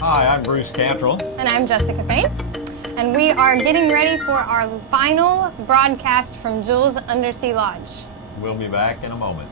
Hi, I'm Bruce Cantrell. And I'm Jessica Fain. And we are getting ready for our final broadcast from Jules Undersea Lodge. We'll be back in a moment.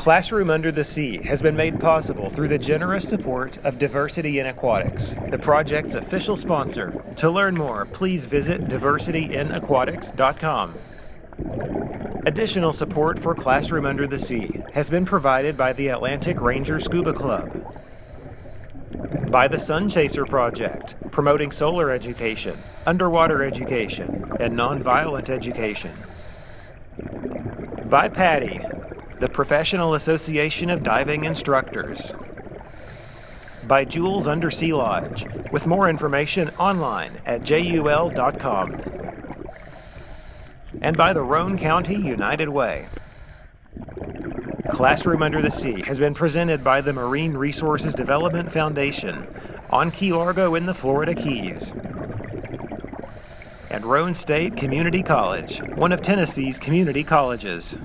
Classroom Under the Sea has been made possible through the generous support of Diversity in Aquatics, the project's official sponsor. To learn more, please visit diversityinaquatics.com. Additional support for Classroom Under the Sea has been provided by the Atlantic Ranger Scuba Club, by the Sun Chaser Project, promoting solar education, underwater education, and nonviolent education, by PADI, the Professional Association of Diving Instructors, by Jules Undersea Lodge, with more information online at jul.com, and by the Roane County United Way. Classroom Under the Sea has been presented by the Marine Resources Development Foundation on Key Largo in the Florida Keys, and Roane State Community College, one of Tennessee's community colleges.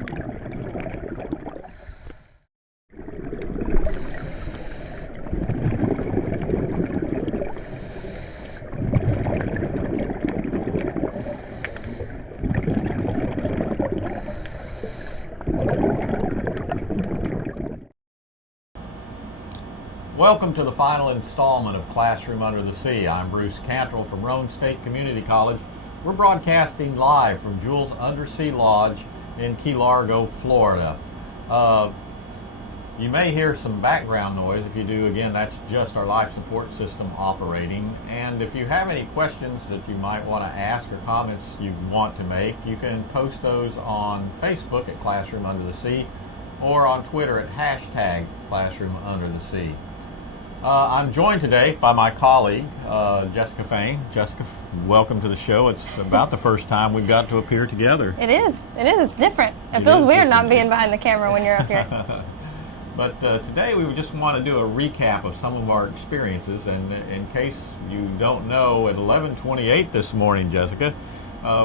Welcome to the final installment of Classroom Under the Sea. I'm Bruce Cantrell from Roane State Community College. We're broadcasting live from Jules Undersea Lodge in Key Largo, Florida. You may hear some background noise. If you do, again, that's just our life support system operating. And if you have any questions that you might want to ask or comments you want to make, you can post those on Facebook at Classroom Under the Sea or on Twitter at hashtag Classroom Under the Sea. I'm joined today by my colleague, Jessica Fain. Jessica, welcome to the show. It's about the first time we've got to appear together. It is. It's different. It feels weird not being behind the camera when you're up here. But today we just want to do a recap of some of our experiences. And in case you don't know, at 11:28 this morning, Jessica,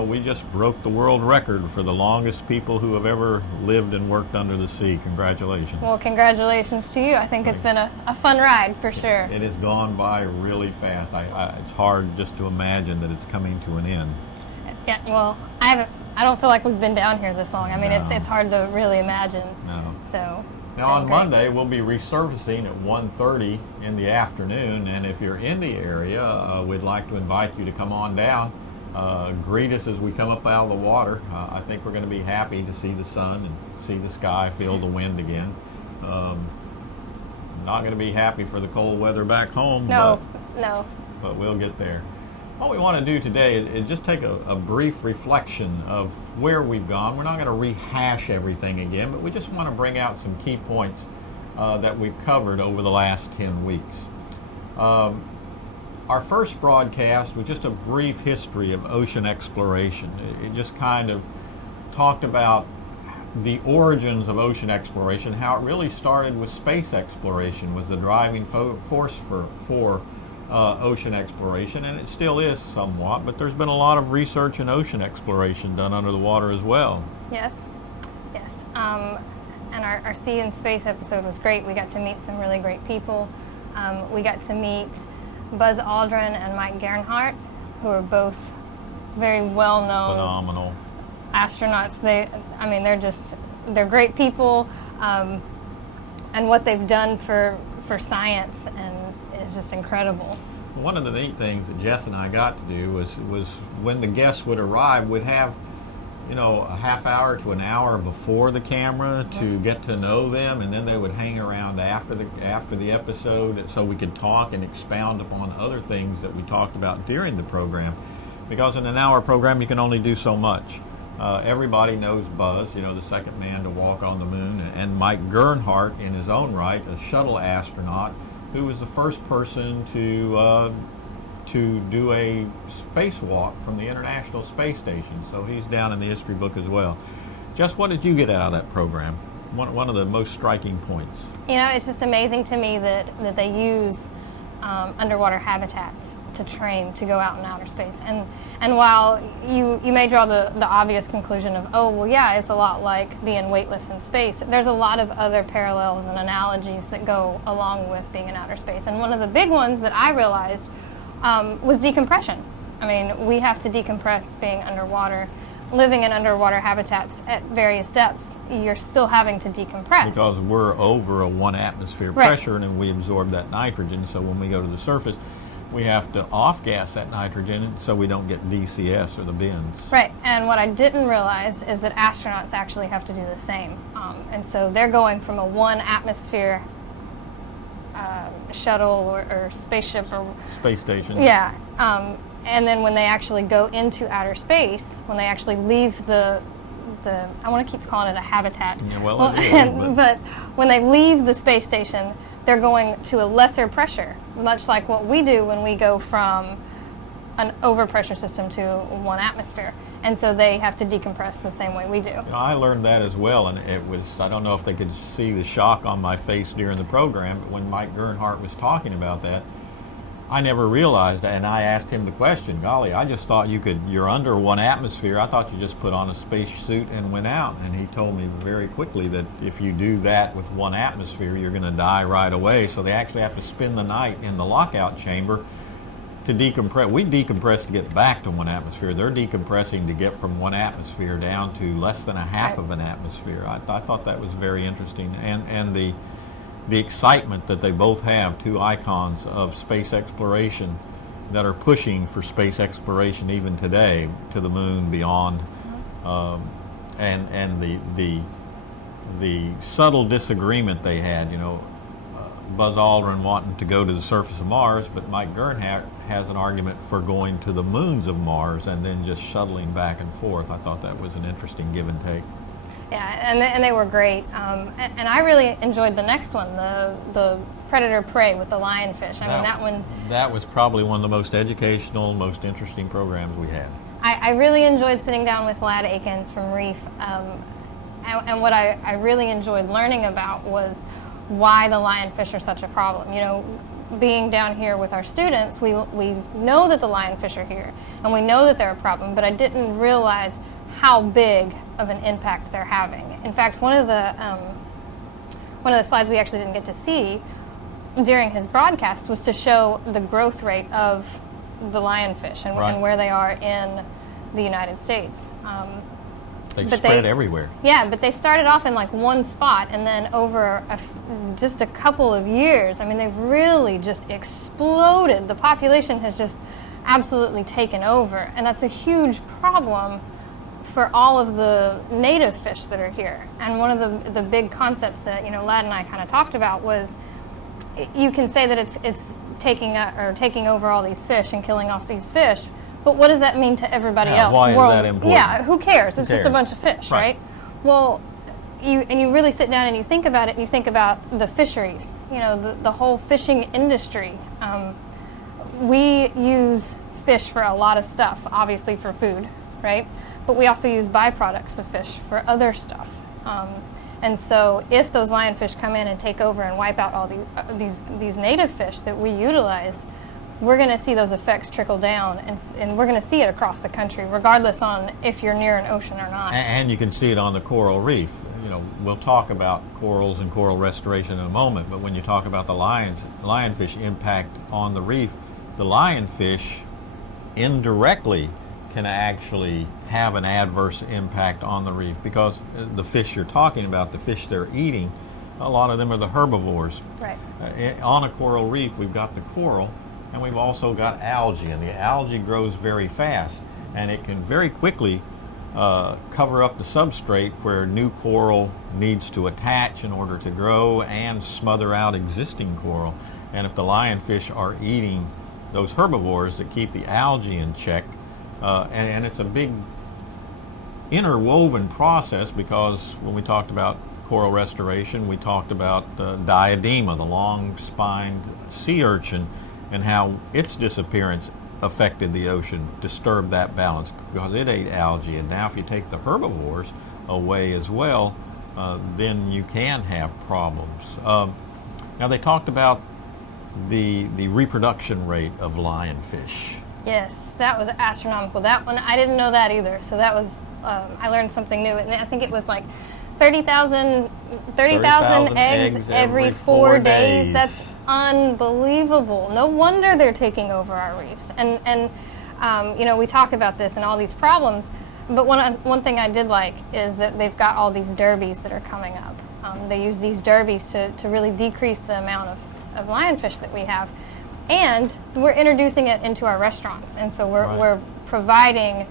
we just broke the world record for the longest people who have ever lived and worked under the sea. Congratulations. Well, congratulations to you. I think it's been a fun ride for sure. It has gone by really fast. It's hard just to imagine that it's coming to an end. Yeah, well, I don't feel like we've been down here this long. I mean, No. it's hard to really imagine. No. So. Now on Monday, we'll be resurfacing at 1:30 in the afternoon, and if you're in the area, we'd like to invite you to come on down. Greet us as we come up out of the water. I think we're going to be happy to see the sun and see the sky, feel the wind again. Not going to be happy for the cold weather back home, No. but we'll get there. What we want to do today is just take a brief reflection of where we've gone. We're not going to rehash everything again, but we just want to bring out some key points that we've covered over the last 10 weeks. Our first broadcast was just a brief history of ocean exploration. It just kind of talked about the origins of ocean exploration, how it really started with space exploration was the driving force for ocean exploration, and it still is somewhat, but there's been a lot of research in ocean exploration done under the water as well. Yes. And our Sea and Space episode was great. We got to meet some really great people. We got to meet Buzz Aldrin and Mike Gernhardt, who are both very well-known Phenomenal astronauts. They're great people, and what they've done for science and is just incredible. One of the neat things that Jess and I got to do was when the guests would arrive, we'd have a half hour to an hour before the camera to get to know them, and then they would hang around after the episode so we could talk and expound upon other things that we talked about during the program. Because in an hour program you can only do so much. Everybody knows Buzz, the second man to walk on the moon, and Mike Gernhardt in his own right, a shuttle astronaut who was the first person to do a spacewalk from the International Space Station. So he's down in the history book as well. Jess, what did you get out of that program? One of the most striking points. It's just amazing to me that they use underwater habitats to train to go out in outer space. And while you may draw the obvious conclusion of, oh, well, yeah, it's a lot like being weightless in space, there's a lot of other parallels and analogies that go along with being in outer space. And one of the big ones that I realized was decompression. I mean, we have to decompress being underwater. living in underwater habitats at various depths, you're still having to decompress. Because we're over a 1 atmosphere Right. pressure, and then we absorb that nitrogen. So when we go to the surface, we have to off-gas that nitrogen so we don't get DCS or the bends. Right, and what I didn't realize is that astronauts actually have to do the same. And so they're going from a 1 atmosphere shuttle or spaceship or Space station. yeah, and then when they actually go into outer space, when they actually leave the I want to keep calling it a habitat. Yeah, well, it is, but when they leave the space station, they're going to a lesser pressure, much like what we do when we go from an overpressure system to 1 atmosphere. And so they have to decompress the same way we do. I learned that as well, and it was, I don't know if they could see the shock on my face during the program, but when Mike Gernhardt was talking about that, I never realized, and I asked him the question, golly, I just thought you're under 1 atmosphere. I thought you just put on a space suit and went out. And he told me very quickly that if you do that with 1 atmosphere, you're going to die right away. So they actually have to spend the night in the lockout chamber to decompress. We decompress to get back to 1 atmosphere. They're decompressing to get from 1 atmosphere down to less than a half of an atmosphere. I thought that was very interesting. And the excitement that they both have, 2 icons of space exploration that are pushing for space exploration even today to the moon, beyond, and the subtle disagreement they had, Buzz Aldrin wanting to go to the surface of Mars, but Mike Gernhardt has an argument for going to the moons of Mars and then just shuttling back and forth. I thought that was an interesting give and take. Yeah, and they were great. And I really enjoyed the next one, the predator prey with the lionfish. I mean, that one. That was probably one of the most educational, most interesting programs we had. I really enjoyed sitting down with Lad Akins from Reef. And what I really enjoyed learning about was why the lionfish are such a problem. Being down here with our students, we know that the lionfish are here, and we know that they're a problem, but I didn't realize how big of an impact they're having. In fact, one of the slides we actually didn't get to see during his broadcast was to show the growth rate of the lionfish and where they are in the United States. They spread everywhere. Yeah, but they started off in like 1 spot, and then over just a couple of years, I mean, they've really just exploded. The population has just absolutely taken over, and that's a huge problem for all of the native fish that are here. And one of the big concepts that Lad and I kind of talked about was, you can say that it's taking over all these fish and killing off these fish, but what does that mean to everybody else? Why is that important? Yeah, who cares? It's just a bunch of fish, right? Well, you really sit down and you think about it, and you think about the fisheries, the whole fishing industry. We use fish for a lot of stuff, obviously for food, right? But we also use byproducts of fish for other stuff. And so if those lionfish come in and take over and wipe out all these native fish that we utilize, we're going to see those effects trickle down, and we're going to see it across the country, regardless on if you're near an ocean or not. And you can see it on the coral reef. We'll talk about corals and coral restoration in a moment, but when you talk about the lionfish impact on the reef, the lionfish indirectly can actually have an adverse impact on the reef, because the fish you're talking about, the fish they're eating, a lot of them are the herbivores. Right. On a coral reef, we've got the coral, and we've also got algae, and the algae grows very fast, and it can very quickly cover up the substrate where new coral needs to attach in order to grow and smother out existing coral. And if the lionfish are eating those herbivores that keep the algae in check, and it's a big interwoven process, because when we talked about coral restoration, we talked about diadema, the long-spined sea urchin, and how its disappearance affected the ocean, disturbed that balance, because it ate algae. And now if you take the herbivores away as well, then you can have problems. Now they talked about the reproduction rate of lionfish. Yes, that was astronomical. That one, I didn't know that either. So that was, I learned something new. And I think it was like 30,000 eggs every 4 days. That's unbelievable. No wonder they're taking over our reefs. And we talk about this and all these problems. But one thing I did like is that they've got all these derbies that are coming up. They use these derbies to really decrease the amount of lionfish that we have. And we're introducing it into our restaurants. And so we're providing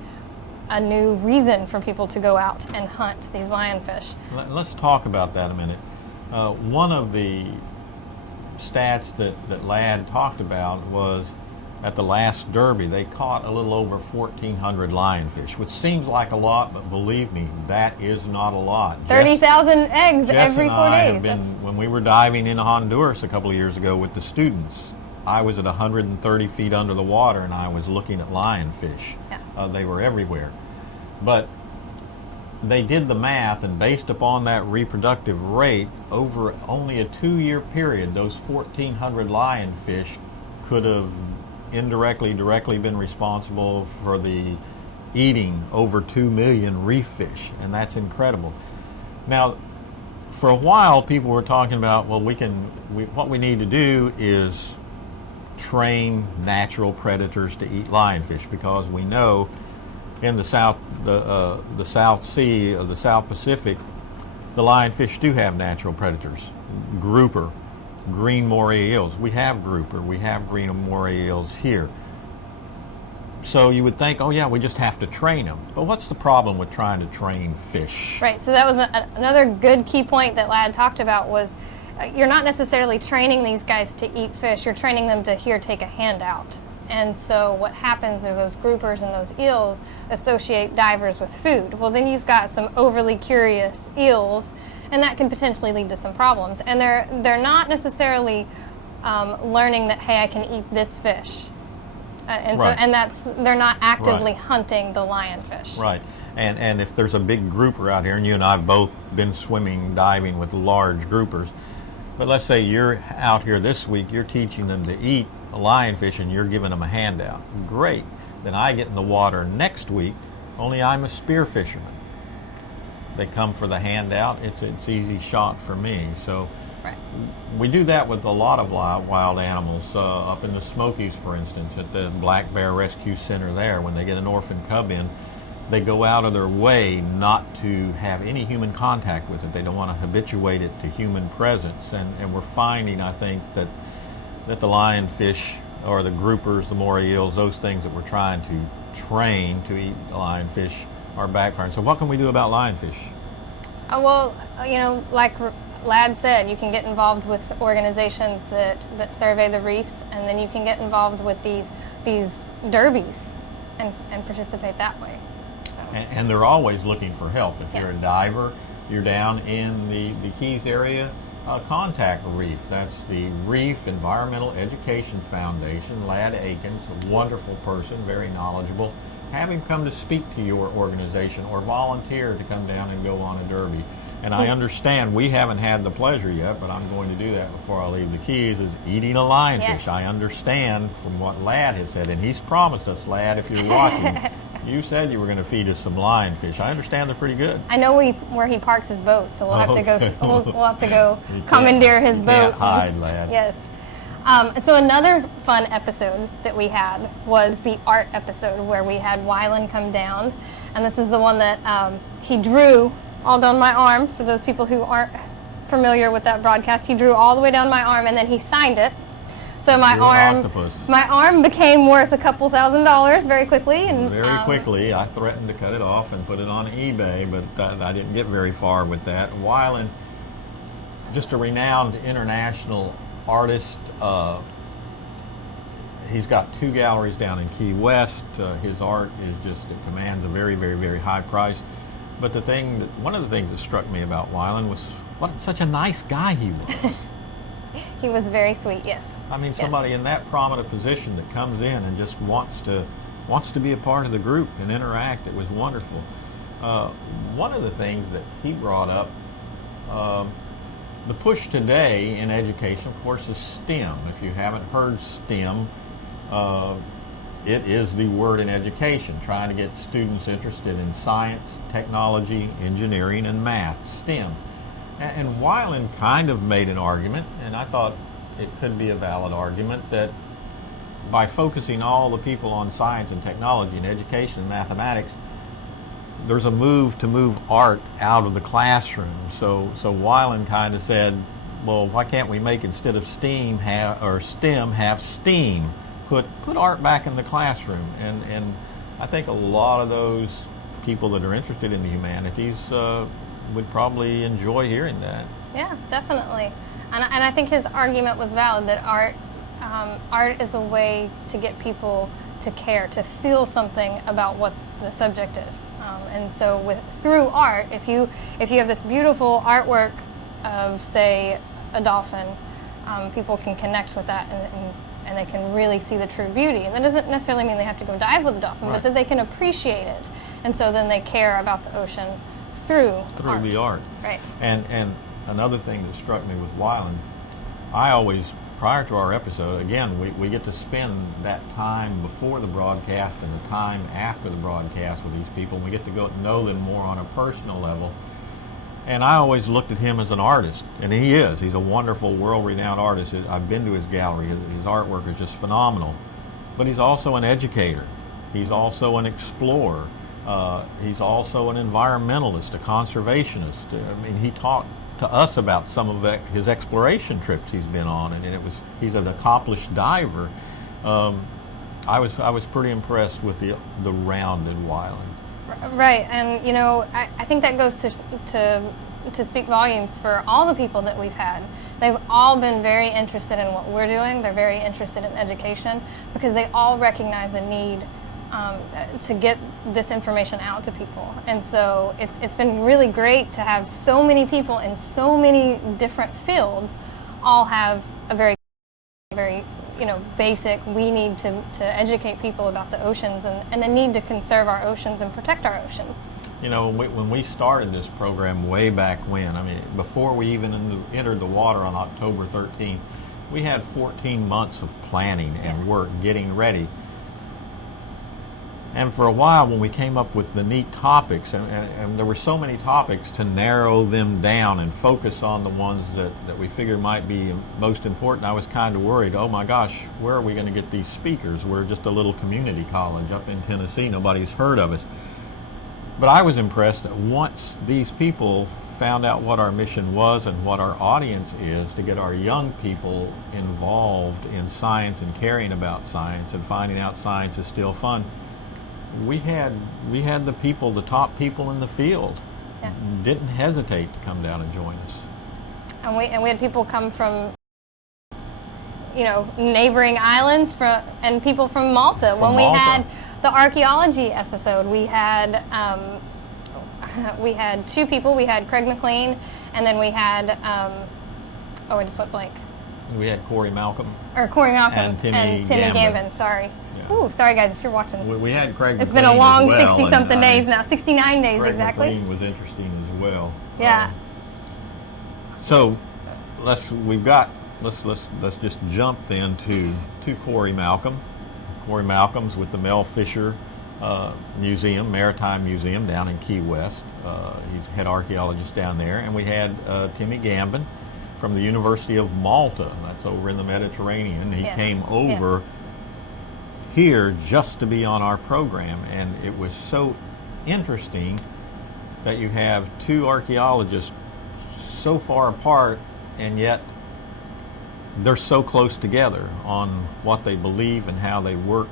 a new reason for people to go out and hunt these lionfish. Let's talk about that a minute. One of the stats that Ladd talked about was at the last derby, they caught a little over 1,400 lionfish, which seems like a lot, but believe me, that is not a lot. 30,000 eggs every 4 days. When we were diving in Honduras a couple of years ago with the students, I was at 130 feet under the water and I was looking at lionfish. Yeah. They were everywhere. But they did the math, and based upon that reproductive rate, over only a 2-year period, those 1,400 lionfish could have indirectly, directly been responsible for the eating over 2 million reef fish, and that's incredible. Now, for a while, people were talking about, well, what we need to do is train natural predators to eat lionfish, because we know in the South Sea of the South Pacific, the lionfish do have natural predators. Grouper, green moray eels. We have grouper, we have green moray eels here. So you would think, oh yeah, we just have to train them. But what's the problem with trying to train fish? Right, so that was another good key point that Ladd talked about was you're not necessarily training these guys to eat fish, you're training them to take a handout. And so what happens are those groupers and those eels associate divers with food. Well, then you've got some overly curious eels, and that can potentially lead to some problems. And they're not necessarily learning that, hey, I can eat this fish. They're not actively hunting the lionfish. Right. And if there's a big grouper out here, and you and I have both been swimming, diving with large groupers, but let's say you're out here this week, you're teaching them to eat a lionfish and you're giving them a handout. Great. Then I get in the water next week, only I'm a spear fisherman. They come for the handout, it's easy shot for me. So right. We do that with a lot of wild animals. Up in the Smokies, for instance, at the Black Bear Rescue Center there, when they get an orphan cub in, they go out of their way not to have any human contact with it. They don't want to habituate it to human presence. And we're finding, I think, that the lionfish or the groupers, the moray eels, those things that we're trying to train to eat the lionfish are backfiring. So what can we do about lionfish? Well, like Ladd said, you can get involved with organizations that survey the reefs, and then you can get involved with these derbies and participate that way. So. And they're always looking for help. If Yeah. you're a diver, you're down in the Keys area, contact Reef. That's the Reef Environmental Education Foundation. Ladd Akins, a wonderful person, very knowledgeable. Have him come to speak to your organization or volunteer to come down and go on a derby. And I understand we haven't had the pleasure yet, but I'm going to do that before I leave the Keys, is eating a lionfish. Yes. I understand from what Ladd has said, and he's promised us, Ladd, if you're watching, you said you were going to feed us some lionfish. I understand they're pretty good. I know where he parks his boat, so we'll have to go. Okay. We'll have to go commandeer his You boat. can't hide, Ladd. Yes. So another fun episode that we had was the art episode, where we had Wylan come down, and this is the one that he drew all down my arm. For those people who aren't familiar with that broadcast, he drew all the way down my arm, and then he signed it. So my arm became worth a couple $1,000s very quickly. And very quickly. I threatened to cut it off and put it on eBay, but I didn't get very far with that. Wylan, just a renowned international artist. He's got 2 galleries down in Key West. His art is just, it commands a very, very, very high price. But one of the things that struck me about Wylan was what such a nice guy he was. He was very sweet, yes. I mean, somebody in that prominent position that comes in and just wants to be a part of the group and interact. It was wonderful. One of the things that he brought up, the push today in education, of course, is STEM. If you haven't heard STEM, it is the word in education, trying to get students interested in science, technology, engineering, and math, STEM. And Wylan kind of made an argument, and I thought it could be a valid argument, that by focusing all the people on science and technology and education and mathematics, there's a move to move art out of the classroom. So Weiland kind of said, well, why can't we make, instead of STEM have STEAM? Put art back in the classroom. And I think a lot of those people that are interested in the humanities would probably enjoy hearing that. Yeah, definitely. And I think his argument was valid, that art is a way to get people to care, to feel something about what the subject is. And so through art, if you have this beautiful artwork of, say, a dolphin, people can connect with that and they can really see the true beauty. And that doesn't necessarily mean they have to go dive with a dolphin, right, but that they can appreciate it. And so then they care about the ocean through art. The art. Right. And another thing that struck me with Weiland, I always, prior to our episode, again, we get to spend that time before the broadcast and the time after the broadcast with these people. We get to go know them more on a personal level. And I always looked at him as an artist, and he is. He's a wonderful, world-renowned artist. I've been to his gallery. His artwork is just phenomenal. But he's also an educator. He's also an explorer. He's also an environmentalist, a conservationist. I mean, he talked to us about some of his exploration trips he's been on, and he's an accomplished diver. I was pretty impressed with the rounded Weiland. Right, and you know, I think that goes to speak volumes for all the people that we've had. They've all been very interested in what we're doing. They're very interested in education because they all recognize the need to get this information out to people. And so it's been really great to have so many people in so many different fields all have a very basic, we need to educate people about the oceans and the need to conserve our oceans and protect our oceans. You know, when we started this program way back when, I mean, before we even entered the water on October 13th, we had 14 months of planning and work getting ready. And for a while, when we came up with the neat topics, and there were so many topics, to narrow them down and focus on the ones that we figured might be most important, I was kind of worried, oh my gosh, where are we going to get these speakers? We're just a little community college up in Tennessee. Nobody's heard of us. But I was impressed that once these people found out what our mission was and what our audience is, to get our young people involved in science and caring about science and finding out science is still fun, we had the people, the top people in the field, didn't hesitate to come down and join us. And we had people come from, neighboring islands and people from Malta. When we had the archaeology episode, we had two people. We had Craig McLean, and then we had I just went blank. We had Cory Malcolm. And Timmy Gambon. Gambon, sorry. Ooh, sorry guys if you're watching. We had Craig It's McLean been a long as well, 60-something days now, 69 days Craig exactly. McLean was interesting as well. Yeah. So let's just jump then to Cory Malcolm. Cory Malcolm's with the Mel Fisher Museum, Maritime Museum down in Key West. He's head archaeologist down there. And we had Timmy Gambon from the University of Malta. That's over in the Mediterranean. He came over here just to be on our program, and it was so interesting that you have two archaeologists so far apart, and yet they're so close together on what they believe and how they work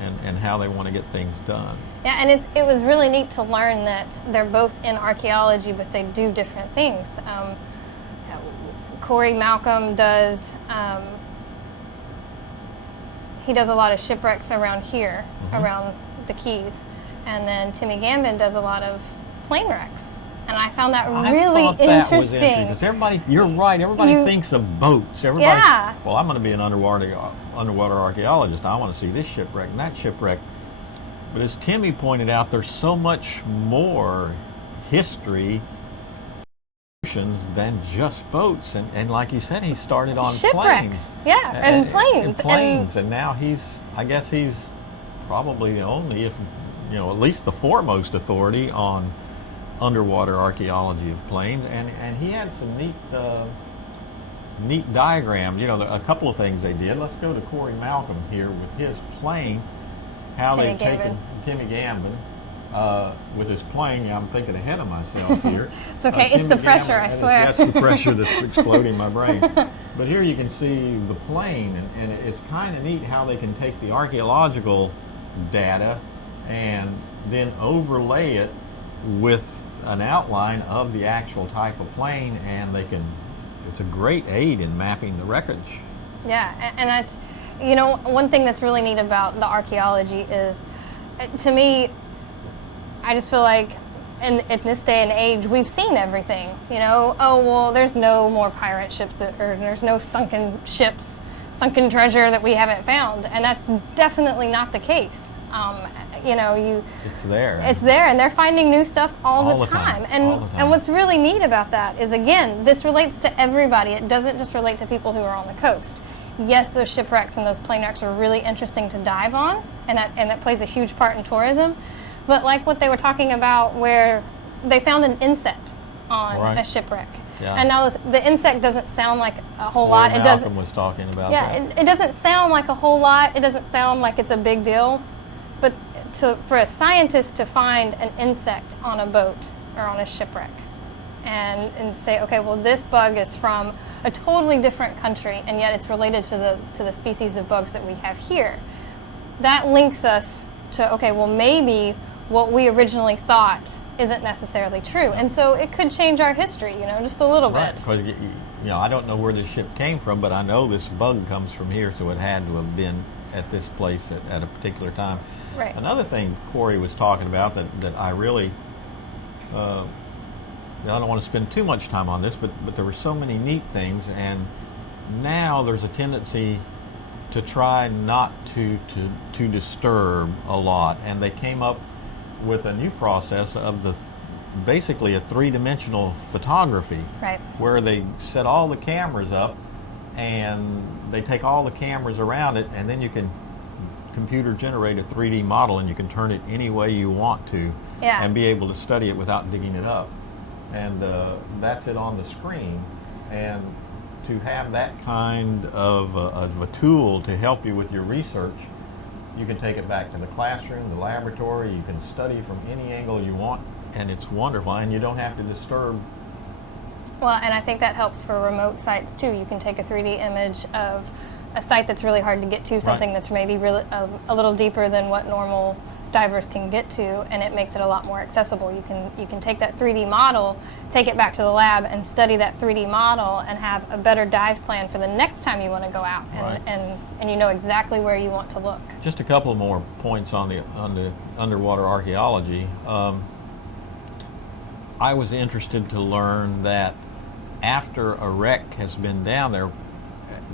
and how they want to get things done. Yeah, and it was really neat to learn that they're both in archaeology, but they do different things. Cory Malcolm does he does a lot of shipwrecks around here, around the Keys, and then Timmy Gambon does a lot of plane wrecks. And I found that really interesting. Because everybody, you're right. Everybody thinks of boats. Well, I'm going to be an underwater archaeologist. I want to see this shipwreck and that shipwreck. But as Timmy pointed out, there's so much more history than just boats, and like you said, he started on shipwrecks, planes. Planes. And now I guess he's probably the only, if at least the foremost authority on underwater archaeology of planes, and he had some neat diagrams. A couple of things they did. Let's go to Cory Malcolm here with his plane, how they've taken Timmy Gambon, with his plane. I'm thinking ahead of myself here. It's okay. It's the pressure, I swear. That's the pressure that's exploding my brain. But here you can see the plane, and it's kind of neat how they can take the archaeological data and then overlay it with an outline of the actual type of plane, and it's a great aid in mapping the wreckage. Yeah, and that's, you know, one thing that's really neat about the archaeology is, to me, I just feel like in this day and age, we've seen everything. You know, oh, well, there's no more pirate ships, or there's no sunken ships, sunken treasure that we haven't found. And that's definitely not the case. You know, it's there. It's there, and they're finding new stuff all the time. All the time. And what's really neat about that is, again, this relates to everybody. It doesn't just relate to people who are on the coast. Yes, those shipwrecks and those plane wrecks are really interesting to dive on, and that plays a huge part in tourism. But like what they were talking about, where they found an insect on a shipwreck. Yeah. And now the insect doesn't sound like a whole Cory lot. Malcolm was talking about that. It doesn't sound like a whole lot. It doesn't sound like it's a big deal. But for a scientist to find an insect on a boat or on a shipwreck and say, okay, well, this bug is from a totally different country, and yet it's related to the species of bugs that we have here, that links us to, okay, well, maybe what we originally thought isn't necessarily true. And so it could change our history, you know, just a little bit. Because, you know, I don't know where this ship came from, but I know this bug comes from here, so it had to have been at this place at a particular time. Right. Another thing Cory was talking about that I really, I don't want to spend too much time on this, but there were so many neat things, and now there's a tendency to try not to disturb a lot, and they came up with a new process of basically a three-dimensional photography, Right. where they set all the cameras up and they take all the cameras around it, and then you can computer generate a 3D model, and you can turn it any way you want to, Yeah. and be able to study it without digging it up. And that's it on the screen. And to have that kind of a tool to help you with your research, you can take it back to the classroom, the laboratory, you can study from any angle you want, and it's wonderful, and you don't have to disturb. Well, and I think that helps for remote sites too. You can take a 3D image of a site that's really hard to get to, something that's maybe really a little deeper than what normal divers can get to, and it makes it a lot more accessible. You can take that 3D model, take it back to the lab, and study that 3D model, and have a better dive plan for the next time you want to go out, and you know exactly where you want to look. Just a couple more points on the underwater archaeology. I was interested to learn that after a wreck has been down there,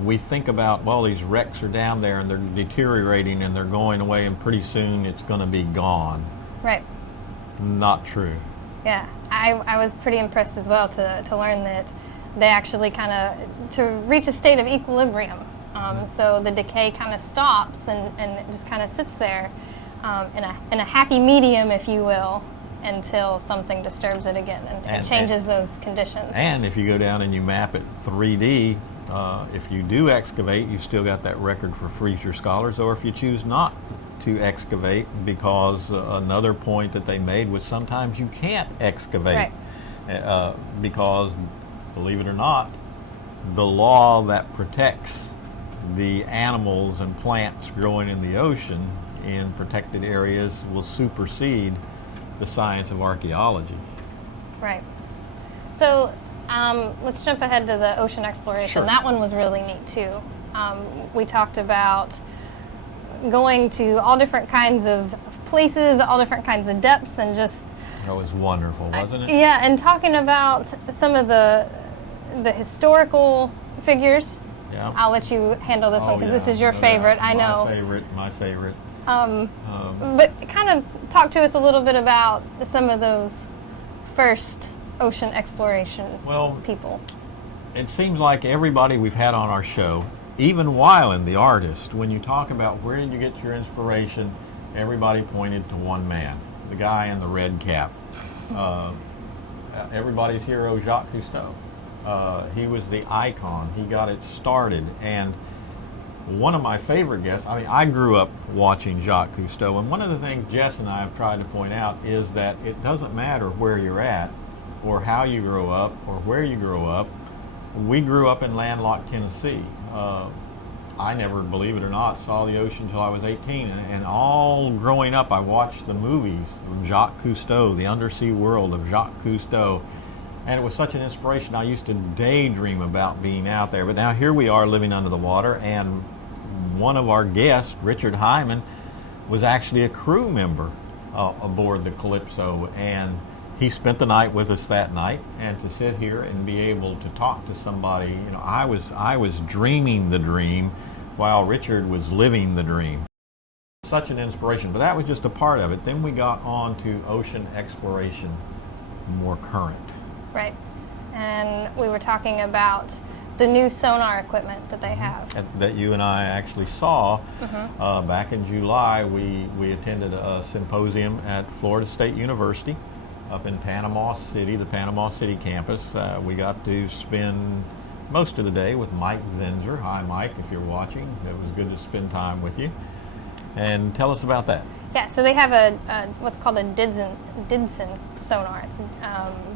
we think about, well, these wrecks are down there and they're deteriorating and they're going away, and pretty soon it's going to be gone. Right. Not true. Yeah, I was pretty impressed as well to learn that they actually kind of, to reach a state of equilibrium. So the decay kind of stops and it just kind of sits there in a happy medium, if you will, until something disturbs it again and changes those conditions. And if you go down and you map it 3D, if you do excavate, you've still got that record for Freezer Scholars, or if you choose not to excavate, because another point that they made was sometimes you can't excavate, because, believe it or not, the law that protects the animals and plants growing in the ocean in protected areas will supersede the science of archaeology. Right. So let's jump ahead to the ocean exploration. Sure. That one was really neat too. We talked about going to all different kinds of places, all different kinds of depths, and just... That was wonderful, wasn't it? Yeah, and talking about some of the historical figures. Yeah. I'll let you handle this one, because this is your favorite, I know. My favorite. But kind of talk to us a little bit about some of those first ocean exploration people. It seems like everybody we've had on our show, even Wyland, the artist, when you talk about where did you get your inspiration, everybody pointed to one man, the guy in the red cap. Everybody's hero, Jacques Cousteau. He was the icon. He got it started. And one of my favorite guests, I mean, I grew up watching Jacques Cousteau, and one of the things Jess and I have tried to point out is that it doesn't matter where you're at, or how you grow up, or where you grow up. We grew up in landlocked Tennessee. I never, believe it or not, saw the ocean until I was 18, and all growing up I watched the movies of Jacques Cousteau, the undersea world of Jacques Cousteau, and it was such an inspiration. I used to daydream about being out there, but now here we are living under the water, and one of our guests, Richard Hyman, was actually a crew member aboard the Calypso, and he spent the night with us that night. And to sit here and be able to talk to somebody, you know, I was dreaming the dream while Richard was living the dream. Such an inspiration, but that was just a part of it. Then we got on to ocean exploration, more current. Right. And we were talking about the new sonar equipment that they have. That you and I actually saw back in July. We attended a symposium at Florida State University up in Panama City, the Panama City campus. We got to spend most of the day with Mike Zinser. Hi, Mike, if you're watching. It was good to spend time with you. And tell us about that. Yeah, so they have a what's called a Didson sonar. It's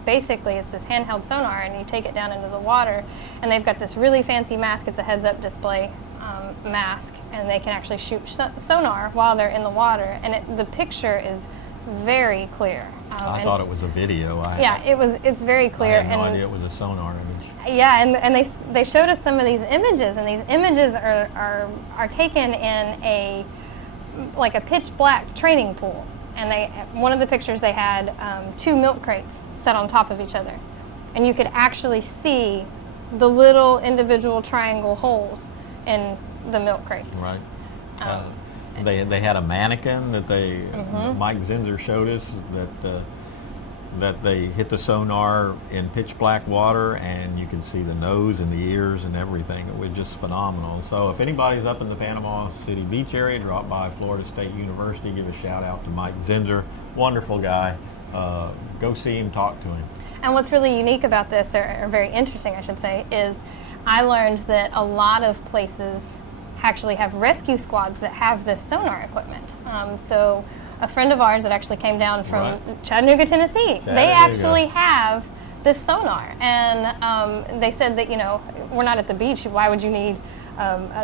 basically it's this handheld sonar, and you take it down into the water, and they've got this really fancy mask. It's a heads-up display mask, and they can actually shoot sonar while they're in the water, and the picture is very clear. I thought it was a video. It's very clear. I had no idea it was a sonar image. Yeah, and they showed us some of these images, and these images are taken in a pitch black training pool. And one of the pictures they had 2 milk crates set on top of each other, and you could actually see the little individual triangle holes in the milk crates. Right. They had a mannequin that Mike Zinser showed us that they hit the sonar in pitch black water, and you can see the nose and the ears and everything. It was just phenomenal. So if anybody's up in the Panama City Beach area, drop by Florida State University, give a shout out to Mike Zinser. Wonderful guy. Go see him, talk to him. And what's really unique about this, or very interesting I should say, is I learned that a lot of places actually have rescue squads that have this sonar equipment. So a friend of ours that actually came down from Chattanooga, Tennessee, they actually have this sonar. And they said that, we're not at the beach, why would you need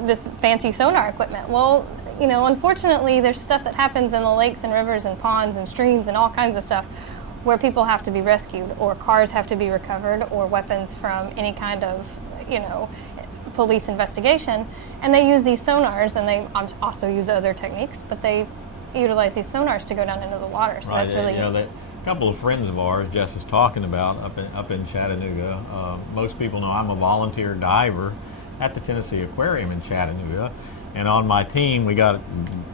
this fancy sonar equipment? Well, unfortunately there's stuff that happens in the lakes and rivers and ponds and streams and all kinds of stuff where people have to be rescued, or cars have to be recovered, or weapons from any kind of, police investigation, and they use these sonars, and they also use other techniques, but they utilize these sonars to go down into the water. So that's really a couple of friends of ours Jess is talking about up in Chattanooga. Most people know I'm a volunteer diver at the Tennessee Aquarium in Chattanooga, and on my team we got a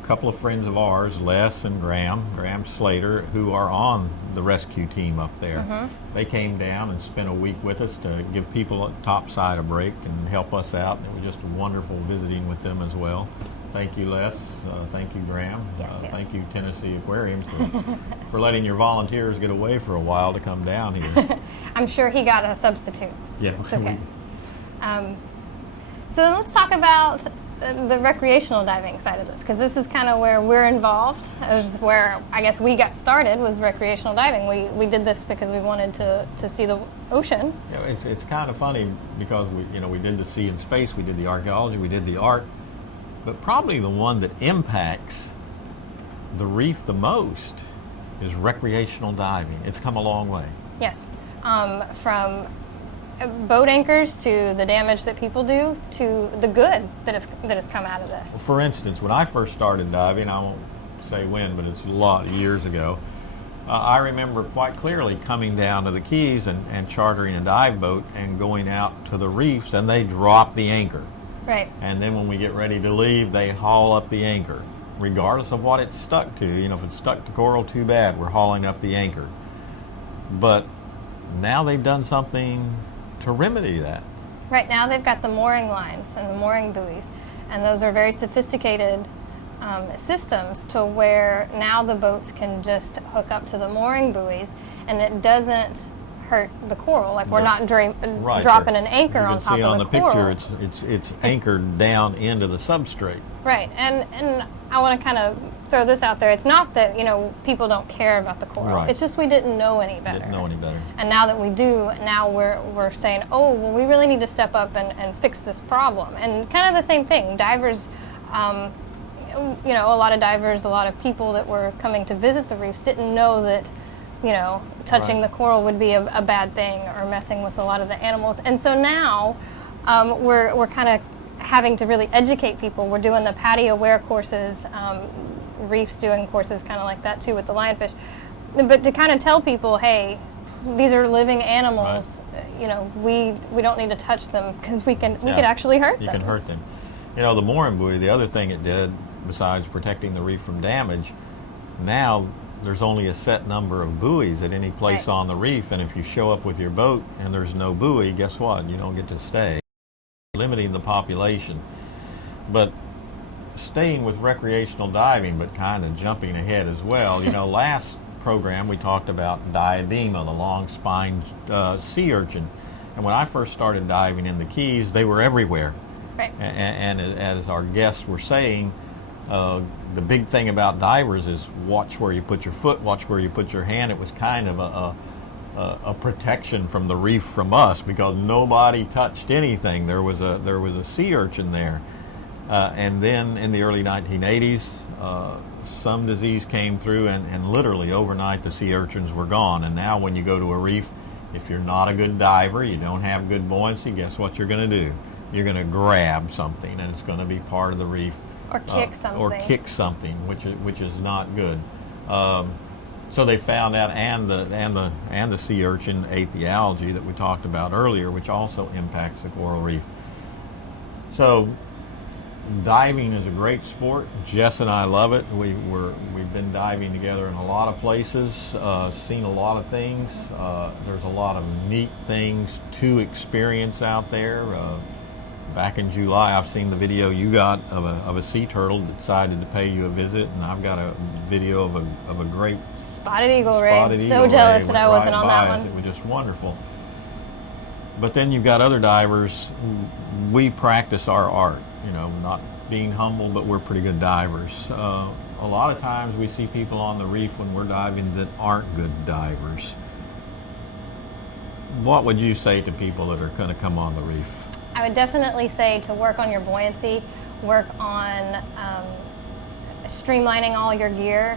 couple of friends of ours, Les and Graham Slater, who are on the rescue team up there. They came down and spent a week with us to give people at topside a break and help us out, and it was just wonderful visiting with them as well. Thank you, Les. Thank you, Graham. Yes. Thank you, Tennessee Aquarium, for letting your volunteers get away for a while to come down here. I'm sure he got a substitute. Yeah. It's okay. So then let's talk about the recreational diving side of this, because this is kind of where we're involved. Is where I guess we got started, was recreational diving. We did this because we wanted to see the ocean. It's kind of funny because we did the sea and space, we did the archaeology, we did the art, but probably the one that impacts the reef the most is recreational diving. It's come a long way. Yes, from boat anchors to the damage that people do to the good that has come out of this. For instance, when I first started diving, I won't say when, but it's a lot of years ago, I remember quite clearly coming down to the Keys and chartering a dive boat and going out to the reefs, and they drop the anchor. Right. And then when we get ready to leave, they haul up the anchor, regardless of what it's stuck to. If it's stuck to coral, too bad, we're hauling up the anchor. But now they've done something to remedy that. Right, now they've got the mooring lines and the mooring buoys, and those are very sophisticated systems to where now the boats can just hook up to the mooring buoys, and it doesn't hurt the coral. Like we're not Right, dropping an anchor you on can top see of on the the coral. picture it's anchored down into the substrate. Right, and I want to kind of throw this out there. It's not that, you know, people don't care about the coral. Right. It's just we didn't know any better. Didn't know any better. And now that we do, now we're saying, oh, well, we really need to step up and fix this problem. And kind of the same thing. Divers, you know, a lot of divers, a lot of people that were coming to visit the reefs didn't know that, you know, touching Right. the coral would be a bad thing or messing with a lot of the animals. And so now we're kind of having to really educate people. We're doing the PADI aware courses, Reef's doing courses kind of like that too with the lionfish. But to kind of tell people, hey, these are living animals. Right. You know, we don't need to touch them because we could Yeah. actually hurt them. You can hurt them. You know, the mooring buoy, the other thing it did, besides protecting the reef from damage, now there's only a set number of buoys at any place Right. on the reef, and if you show up with your boat and there's no buoy, guess what? You don't get to stay. Limiting the population. But staying with recreational diving, but kind of jumping ahead as well, you know, last program we talked about diadema, the long-spined sea urchin. And when I first started diving in the Keys, they were everywhere. Right. And as our guests were saying, the big thing about divers is watch where you put your foot, watch where you put your hand. It was kind of a protection from the reef from us because nobody touched anything. There was a sea urchin there. And then in the early 1980s, some disease came through and literally overnight the sea urchins were gone. And now when you go to a reef, if you're not a good diver, you don't have good buoyancy, guess what you're going to do? You're going to grab something and it's going to be part of the reef. Or kick something. Or kick something, which is not good. So they found out, and the sea urchin ate the algae that we talked about earlier, which also impacts the coral reef. So diving is a great sport. Jess and I love it. We've been diving together in a lot of places, seen a lot of things. There's a lot of neat things to experience out there. Back in July, I've seen the video you got of a sea turtle that decided to pay you a visit, and I've got a video of a great Spotted eagle ray. spotted So eagle jealous ray that I went wasn't right on by that us. one. It was just wonderful. But then you've got other divers. We practice our art, you know, not being humble, but we're pretty good divers. A lot of times we see people on the reef when we're diving that aren't good divers. What would you say to people that are going to come on the reef? I would definitely say to work on your buoyancy, work on streamlining all your gear,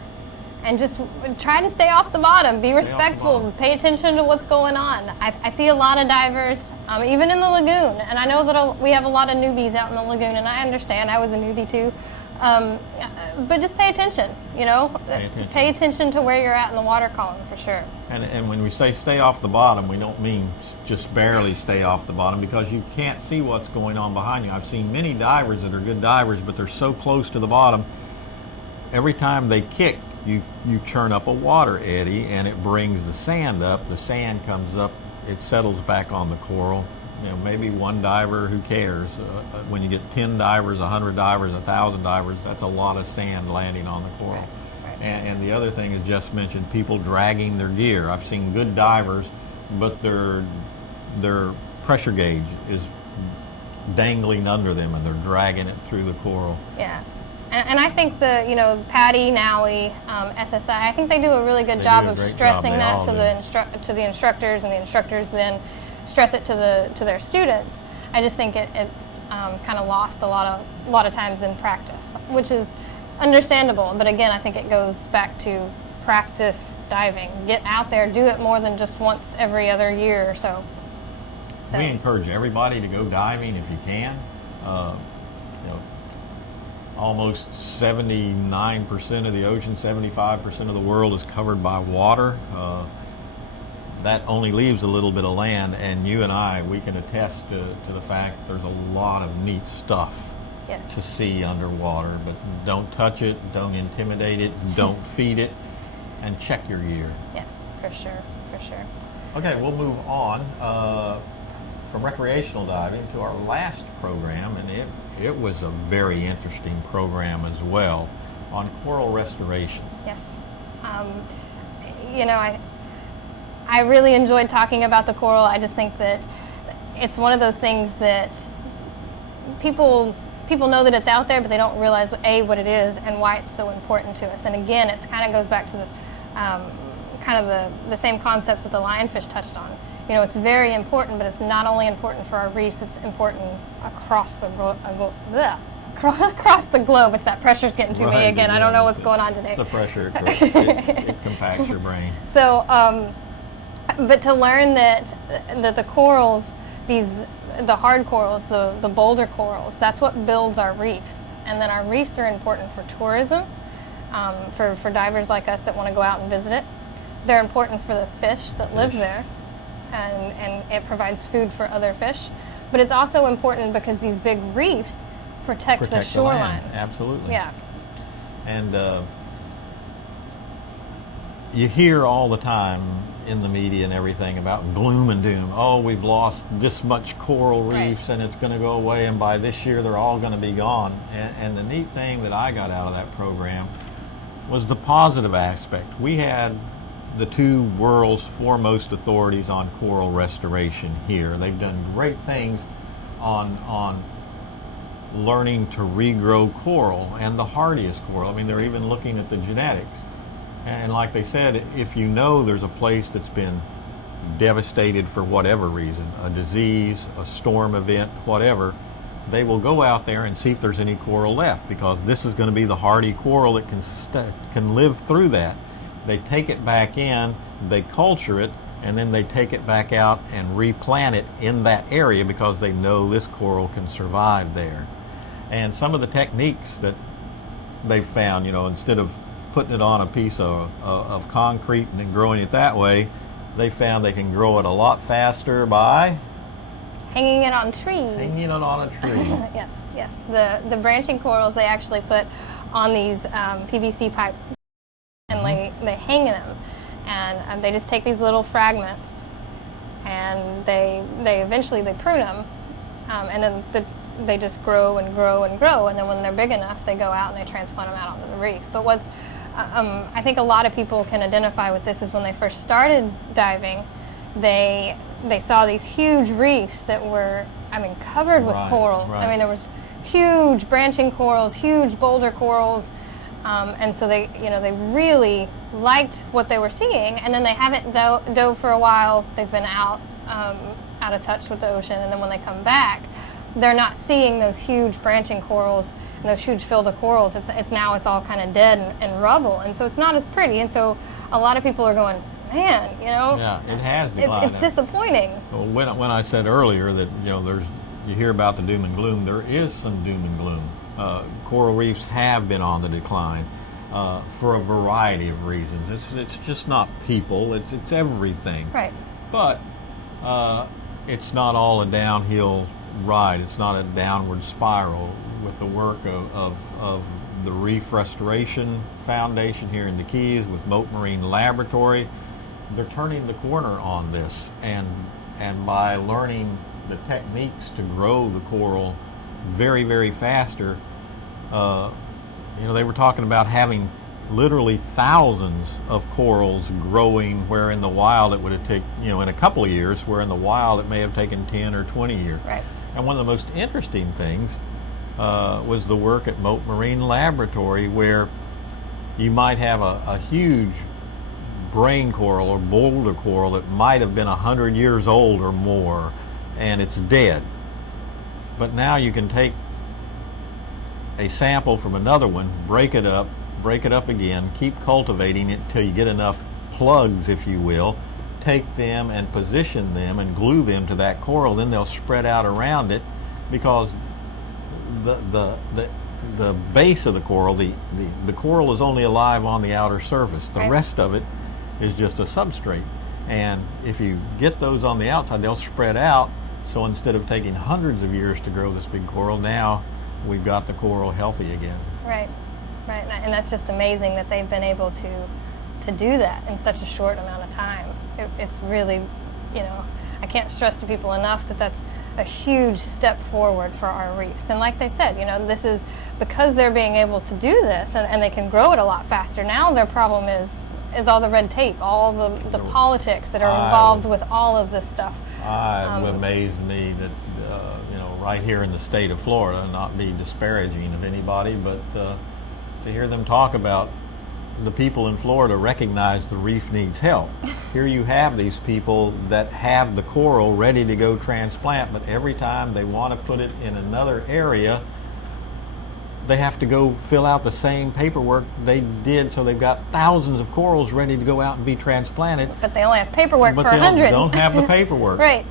and just try to stay off the bottom. Be respectful. Pay attention to what's going on. I see a lot of divers, even in the lagoon, and I know that we have a lot of newbies out in the lagoon, and I understand. I was a newbie too. But just pay attention, you know? Pay attention to where you're at in the water column for sure. And when we say stay off the bottom, we don't mean just barely stay off the bottom because you can't see what's going on behind you. I've seen many divers that are good divers, but they're so close to the bottom. Every time they kick, you churn up a water eddy and it brings the sand up. The sand comes up, it settles back on the coral. You know, maybe one diver, who cares? When you get 10 divers, 100 divers, 1,000 divers, that's a lot of sand landing on the coral. Right. And the other thing is just mentioned, people dragging their gear. I've seen good divers, but their pressure gauge is dangling under them and they're dragging it through the coral. Yeah. And I think the, you know, PADI, NAUI, SSI, I think they do a really good job of stressing that to the instructors, and the instructors then stress it to their students. I just think it's kind of lost a lot of times in practice, which is understandable. But again, I think it goes back to practice diving. Get out there, do it more than just once every other year or so. We encourage everybody to go diving if you can. You know, almost 79% of the ocean, 75% of the world is covered by water. That only leaves a little bit of land, and you and I, we can attest to the fact there's a lot of neat stuff to see underwater, but don't touch it, don't intimidate it, don't feed it, and check your gear. Yeah, for sure. Okay, we'll move on from recreational diving to our last program, and it was a very interesting program as well, on coral restoration. Yes. You know, I really enjoyed talking about the coral. I just think that it's one of those things that people know that it's out there, but they don't realize what it is and why it's so important to us. And again, it kind of goes back to this kind of the same concepts that the lionfish touched on. You know, it's very important, but it's not only important for our reefs, it's important across the across the globe. It's that pressure's getting to me again. I don't know what's going on today. It's the pressure. It compacts your brain. So, but to learn that the corals, the hard corals, the boulder corals, that's what builds our reefs. And then our reefs are important for tourism, for divers like us that want to go out and visit it. They're important for the fish that live there, and it provides food for other fish. But it's also important because these big reefs protect the shorelines. Absolutely. Yeah. And you hear all the time in the media and everything about gloom and doom. Oh, we've lost this much coral reefs, and it's going to go away, and by this year they're all going to be gone. And the neat thing that I got out of that program was the positive aspect. We had the two world's foremost authorities on coral restoration here. They've done great things on learning to regrow coral, and the hardiest coral. I mean, they're even looking at the genetics. And like they said, if you know there's a place that's been devastated for whatever reason, a disease, a storm event, whatever, they will go out there and see if there's any coral left, because this is going to be the hardy coral that can live through that. They take it back in, they culture it, and then they take it back out and replant it in that area because they know this coral can survive there. And some of the techniques that they've found, you know, instead of putting it on a piece of concrete and then growing it that way, they found they can grow it a lot faster by hanging it on trees. Hanging it on a tree. Yes, yes. The branching corals they actually put on these PVC pipe, and they hang them, and they just take these little fragments, and they eventually prune them, and then they just grow and grow and grow, and then when they're big enough, they go out and they transplant them out onto the reef. But what's I think a lot of people can identify with this is when they first started diving, they saw these huge reefs that were, I mean, covered with coral. Right. I mean, there was huge branching corals, huge boulder corals, and so they really liked what they were seeing. And then they haven't dove for a while. They've been out of touch with the ocean, and then when they come back, they're not seeing those huge branching corals and those huge field of corals. It's all kind of dead and rubble, and so it's not as pretty. And so a lot of people are going, man, you know, yeah, it has declined. It's disappointing. Well, when I said earlier that, you know, you hear about the doom and gloom, there is some doom and gloom. Coral reefs have been on the decline for a variety of reasons. It's just not people, it's everything. Right. But it's not all a downhill ride. It's not a downward spiral. With the work of the Reef Restoration Foundation here in the Keys, with Mote Marine Laboratory, they're turning the corner on this, and by learning the techniques to grow the coral very, very faster, you know, they were talking about having literally thousands of corals growing, where in the wild it would have taken, you know, in a couple of years, where in the wild it may have taken 10 or 20 years. Right. And one of the most interesting things was the work at Mote Marine Laboratory, where you might have a huge brain coral or boulder coral that might have been 100 years old or more, and it's dead. But now you can take a sample from another one, break it up again, keep cultivating it till you get enough plugs, if you will, take them and position them and glue them to that coral. Then they'll spread out around it, because the base of the coral, the coral is only alive on the outer surface. The rest of it is just a substrate. And if you get those on the outside, they'll spread out. So instead of taking hundreds of years to grow this big coral, now we've got the coral healthy again. Right, right. And that's just amazing that they've been able to do that in such a short amount of time. It's really, you know, I can't stress to people enough that that's a huge step forward for our reefs. And like they said, you know, this is because they're being able to do this, and they can grow it a lot faster. Now their problem is is all the red tape, all the politics that are involved with all of this stuff. It amazed me that, right here in the state of Florida, not be disparaging of anybody, but to hear them talk about the people in Florida recognize the reef needs help. Here you have these people that have the coral ready to go transplant, but every time they want to put it in another area, they have to go fill out the same paperwork they did, so they've got thousands of corals ready to go out and be transplanted. But they only have paperwork for 100. But they don't have the paperwork. Right.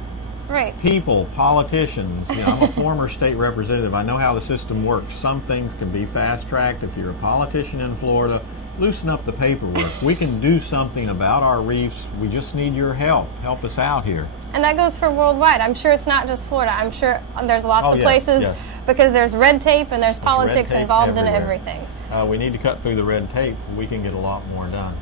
People, politicians, I'm a former state representative. I know how the system works. Some things can be fast-tracked. If you're a politician in Florida, loosen up the paperwork. We can do something about our reefs. We just need your help. Help us out here. And that goes for worldwide. I'm sure it's not just Florida. I'm sure there's lots of places because there's red tape and there's politics involved in everything. We need to cut through the red tape. We can get a lot more done.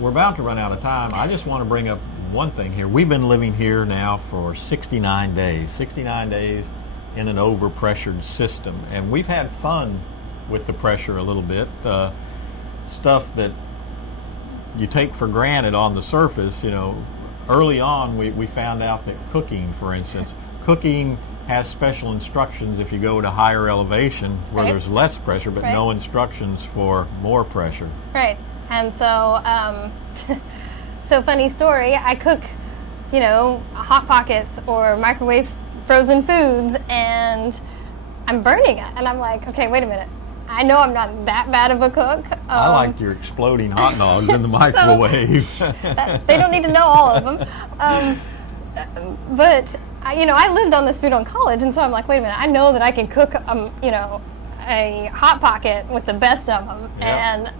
We're about to run out of time. I just want to bring up one thing here. We've been living here now for 69 days. 69 days in an overpressured system. And we've had fun with the pressure a little bit. Stuff that you take for granted on the surface, early on we found out that cooking, for instance, cooking has special instructions if you go to higher elevation where there's less pressure, but no instructions for more pressure. Right. And so, so funny story, I cook, Hot Pockets or microwave frozen foods, and I'm burning it. And I'm like, okay, wait a minute. I know I'm not that bad of a cook. I like your exploding hot dogs in the microwave. They don't need to know all of them. But, I lived on this food on college, and so I'm like, wait a minute, I know that I can cook, a Hot Pocket with the best of them. Yep.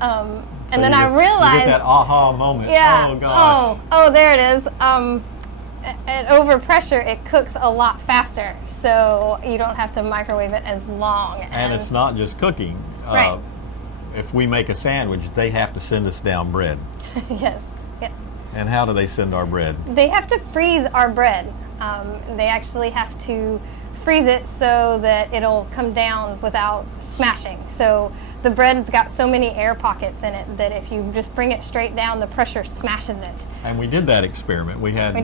And then I realized... You get that aha moment. Yeah. Oh, God. Oh, there it is. At overpressure, it cooks a lot faster, so you don't have to microwave it as long. And it's not just cooking. Right. If we make a sandwich, they have to send us down bread. Yes. And how do they send our bread? They have to freeze our bread. They actually have to freeze it so that it'll come down without smashing. So the bread's got so many air pockets in it that if you just bring it straight down, the pressure smashes it. And we did that experiment. We had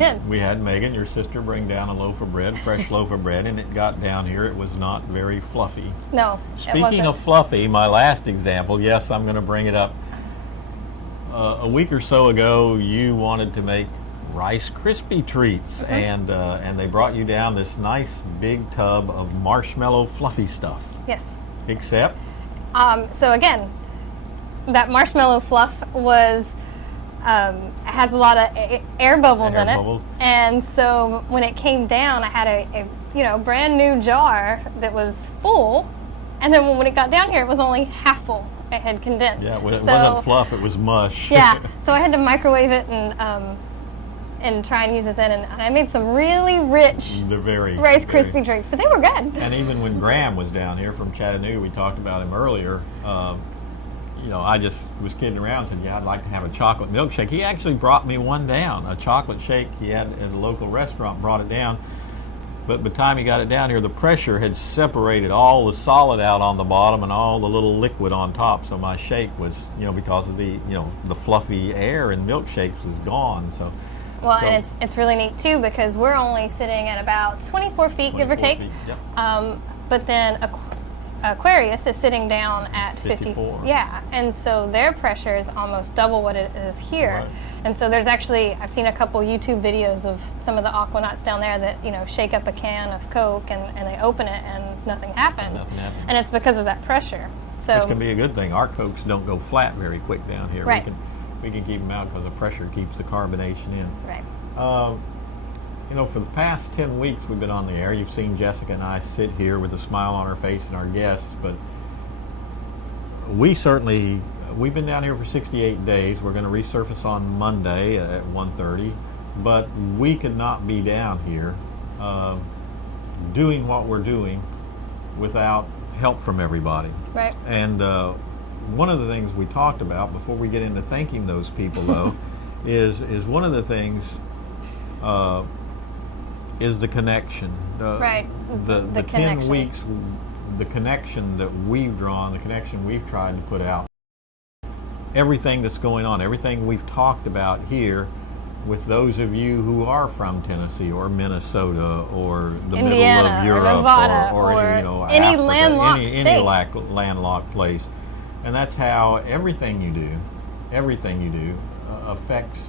Megan, your sister, bring down a loaf of bread, fresh loaf of bread, and it got down here. It was not very fluffy. No, Speaking of fluffy, my last example, yes, I'm going to bring it up. A week or so ago, you wanted to make Rice Krispie treats, and they brought you down this nice big tub of marshmallow fluffy stuff. Yes. Except? So again, that marshmallow fluff has a lot of air bubbles in it. And so when it came down, I had a brand new jar that was full, and then when it got down here, it was only half full. It had condensed. Yeah, it wasn't fluff, it was mush. Yeah, so I had to microwave it and try and use it then, and I made some really rich Rice Krispie treats, but they were good. And even when Graham was down here from Chattanooga, we talked about him earlier, I just was kidding around and said, I'd like to have a chocolate milkshake. He actually brought me one down, a chocolate shake he had at a local restaurant, brought it down. But by the time he got it down here, the pressure had separated all the solid out on the bottom and all the little liquid on top. So my shake was, because of the fluffy air and milkshakes was gone. And it's really neat too, because we're only sitting at about 24 feet, give or take. Yep. But then Aquarius is sitting down at 54. Yeah, and so their pressure is almost double what it is here. Right. And so there's actually, I've seen a couple YouTube videos of some of the Aquanauts down there that shake up a can of Coke and they open it and nothing happens. And it's because of that pressure. So which can be a good thing. Our Cokes don't go flat very quick down here. Right. We can keep them out because the pressure keeps the carbonation in. Right. For the past 10 weeks we've been on the air. You've seen Jessica and I sit here with a smile on our face and our guests, but we've been down here for 68 days. We're going to resurface on Monday at 1:30, but we could not be down here doing what we're doing without help from everybody. Right. And one of the things we talked about before we get into thanking those people, though, is one of the things is the connection. Right. The 10 weeks, the connection that we've drawn, the connection we've tried to put out. everything that's going on, everything we've talked about here with those of you who are from Tennessee or Minnesota or the Indiana, middle of Europe or Nevada, or or you know, any Africa, landlocked any state. landlocked place. And that's how everything you do affects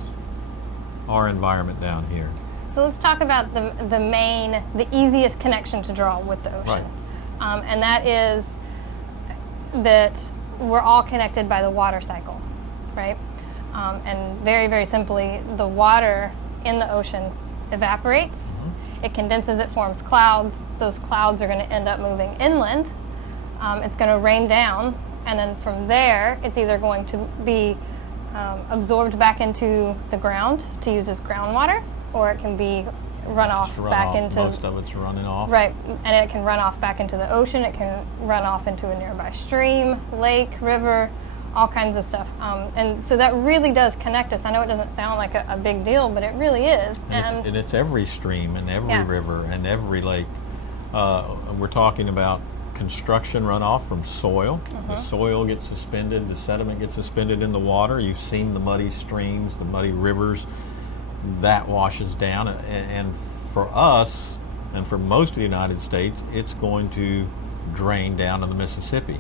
our environment down here. So let's talk about the easiest connection to draw with the ocean. Right. And that is that we're all connected by the water cycle, right? And very, very simply, the water in the ocean evaporates, it condenses, it forms clouds. Those clouds are going to end up moving inland. It's going to rain down, and then from there, it's either going to be absorbed back into the ground to use as groundwater, or it can be run off back into... Most of it's running off. Right, and it can run off back into the ocean. It can run off into a nearby stream, lake, river, all kinds of stuff. And so that really does connect us. I know it doesn't sound like a big deal, but it really is. And it's every stream and every river and every lake. We're talking about construction runoff from soil. The soil gets suspended, the sediment gets suspended in the water. You've seen the muddy streams, the muddy rivers. That washes down. And for us, and for most of the United States, it's going to drain down to the Mississippi.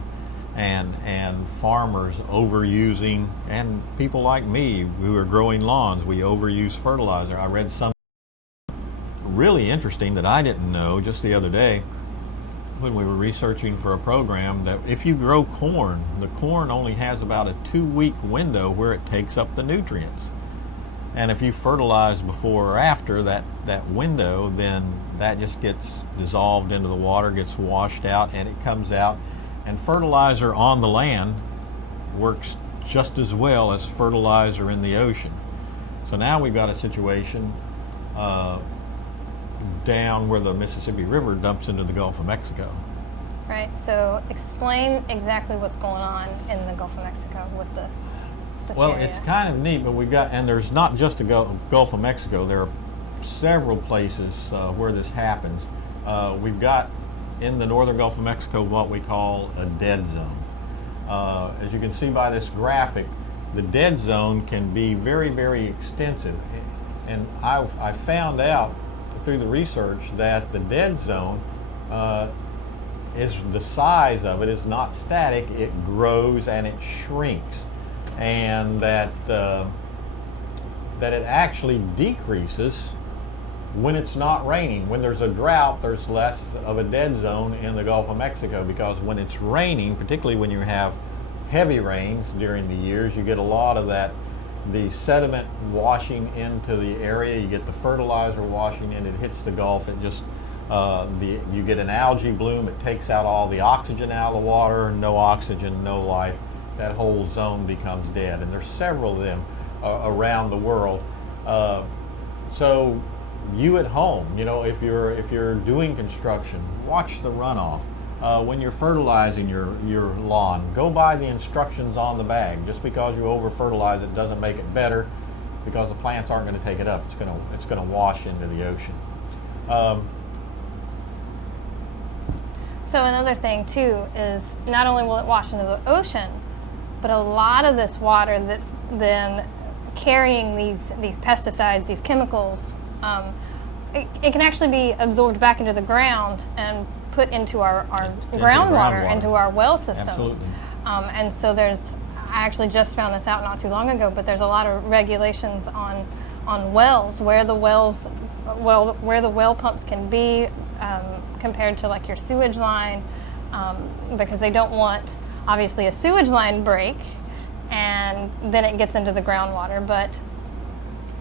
And farmers overusing, and people like me who are growing lawns, we overuse fertilizer. I read something really interesting that I didn't know just the other day when we were researching for a program, that if you grow corn, the corn only has about a 2-week window where it takes up the nutrients. And if you fertilize before or after that window, then that just gets dissolved into the water, gets washed out, and it comes out. And fertilizer on the land works just as well as fertilizer in the ocean. So now we've got a situation down where the Mississippi River dumps into the Gulf of Mexico. Right, so explain exactly what's going on in the Gulf of Mexico with this Well, area. it's kind of neat, but we've got, and there's not just the Gulf of Mexico, there are several places where this happens. We've got in the northern Gulf of Mexico what we call a dead zone. As you can see by this graphic, the dead zone can be very, very extensive. And I found out through the research that the dead zone is, the size of it is not static, it grows and it shrinks. And that it actually decreases when it's not raining. When there's a drought, there's less of a dead zone in the Gulf of Mexico, because when it's raining, particularly when you have heavy rains during the years, you get a lot of that, the sediment washing into the area, you get the fertilizer washing in, it hits the Gulf, it just, you get an algae bloom, it takes out all the oxygen out of the water, no oxygen, no life. That whole zone becomes dead, and there's several of them around the world. So you at home, you know, if you're doing construction, watch the runoff. When you're fertilizing your lawn, go by the instructions on the bag. Just because you over fertilize it doesn't make it better, because the plants aren't going to take it up. It's going to wash into the ocean. So another thing too is not only will it wash into the ocean, but a lot of this water that's then carrying these pesticides, these chemicals, it can actually be absorbed back into the ground and put into our groundwater, into our well systems. Absolutely. And so I actually just found this out not too long ago, but there's a lot of regulations on wells, where the well pumps can be compared to like your sewage line, because they don't want obviously a sewage line break and then it gets into the groundwater. But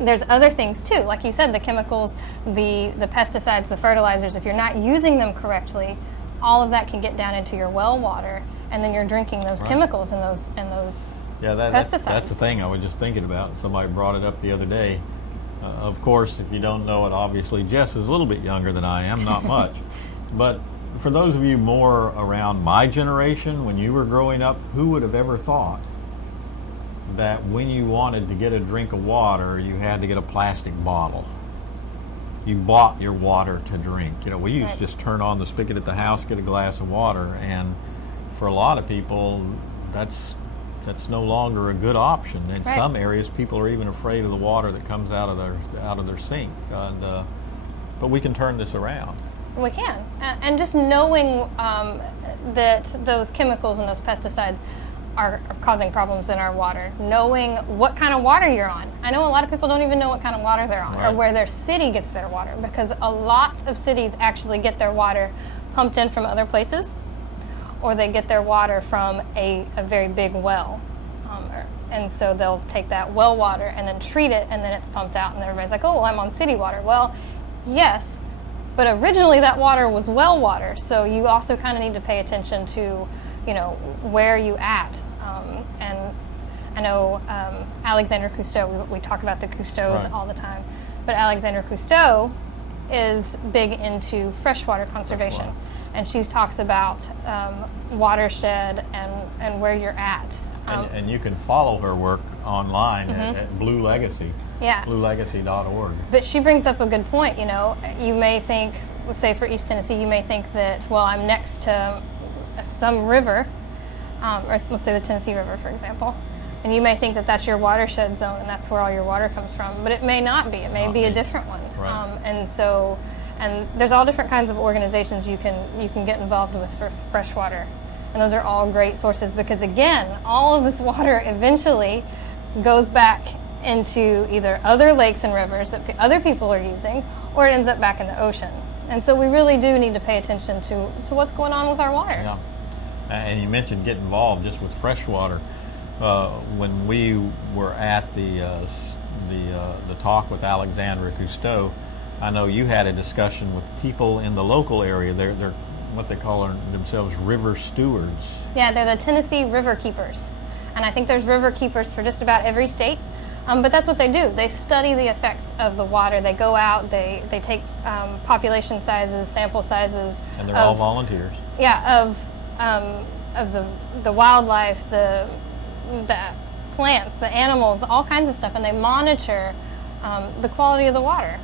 there's other things too, like you said, the chemicals, the pesticides, the fertilizers. If you're not using them correctly, all of that can get down into your well water, and then you're drinking those chemicals and those pesticides. That's the thing I was just thinking about. Somebody brought it up the other day. Of course, if you don't know it, obviously Jess is a little bit younger than I am, not much. But for those of you more around my generation, when you were growing up, who would have ever thought that when you wanted to get a drink of water, you had to get a plastic bottle? You bought your water to drink. You know, we used to just turn on the spigot at the house, get a glass of water, and for a lot of people, that's That's no longer a good option. In Right. some areas, people are even afraid of the water that comes out of their sink. But we can turn this around. We can. And just knowing that those chemicals and those pesticides are causing problems in our water, knowing what kind of water you're on. I know a lot of people don't even know what kind of water they're on, Right. or where their city gets their water, because a lot of cities actually get their water pumped in from other places, or they get their water from a very big well. And so they'll take that well water and then treat it, and then it's pumped out, and everybody's like, oh, well, I'm on city water. Well, yes, but originally that water was well water, so you also kind of need to pay attention to, where you at. And I know Alexander Cousteau, we talk about the Cousteaus Right. all the time, but Alexander Cousteau is big into freshwater conservation. Freshwater. And she talks about watershed and where you're at. And you can follow her work online Mm-hmm. at Blue Legacy, Yeah. bluelegacy.org. But she brings up a good point. You may think, let's say for East Tennessee, you may think that, well, I'm next to some river, or let's say the Tennessee River, for example, and you may think that that's your watershed zone and that's where all your water comes from, but it may not be. It may Not be a be. different one. Right. And there's all different kinds of organizations you can get involved with for freshwater, and those are all great sources, because again, all of this water eventually goes back into either other lakes and rivers that other people are using, or it ends up back in the ocean. And so we really do need to pay attention to what's going on with our water. Yeah. And you mentioned get involved just with freshwater. When we were at the talk with Alexandra Cousteau, I know you had a discussion with people in the local area. They're what they call themselves river stewards. Yeah, they're the Tennessee Riverkeepers. And I think there's Riverkeepers for just about every state. But that's what they do. They study the effects of the water. They go out, they take population sizes, sample sizes. And they're all volunteers. Yeah, of the wildlife, the plants, the animals, all kinds of stuff, and they monitor the quality of the water.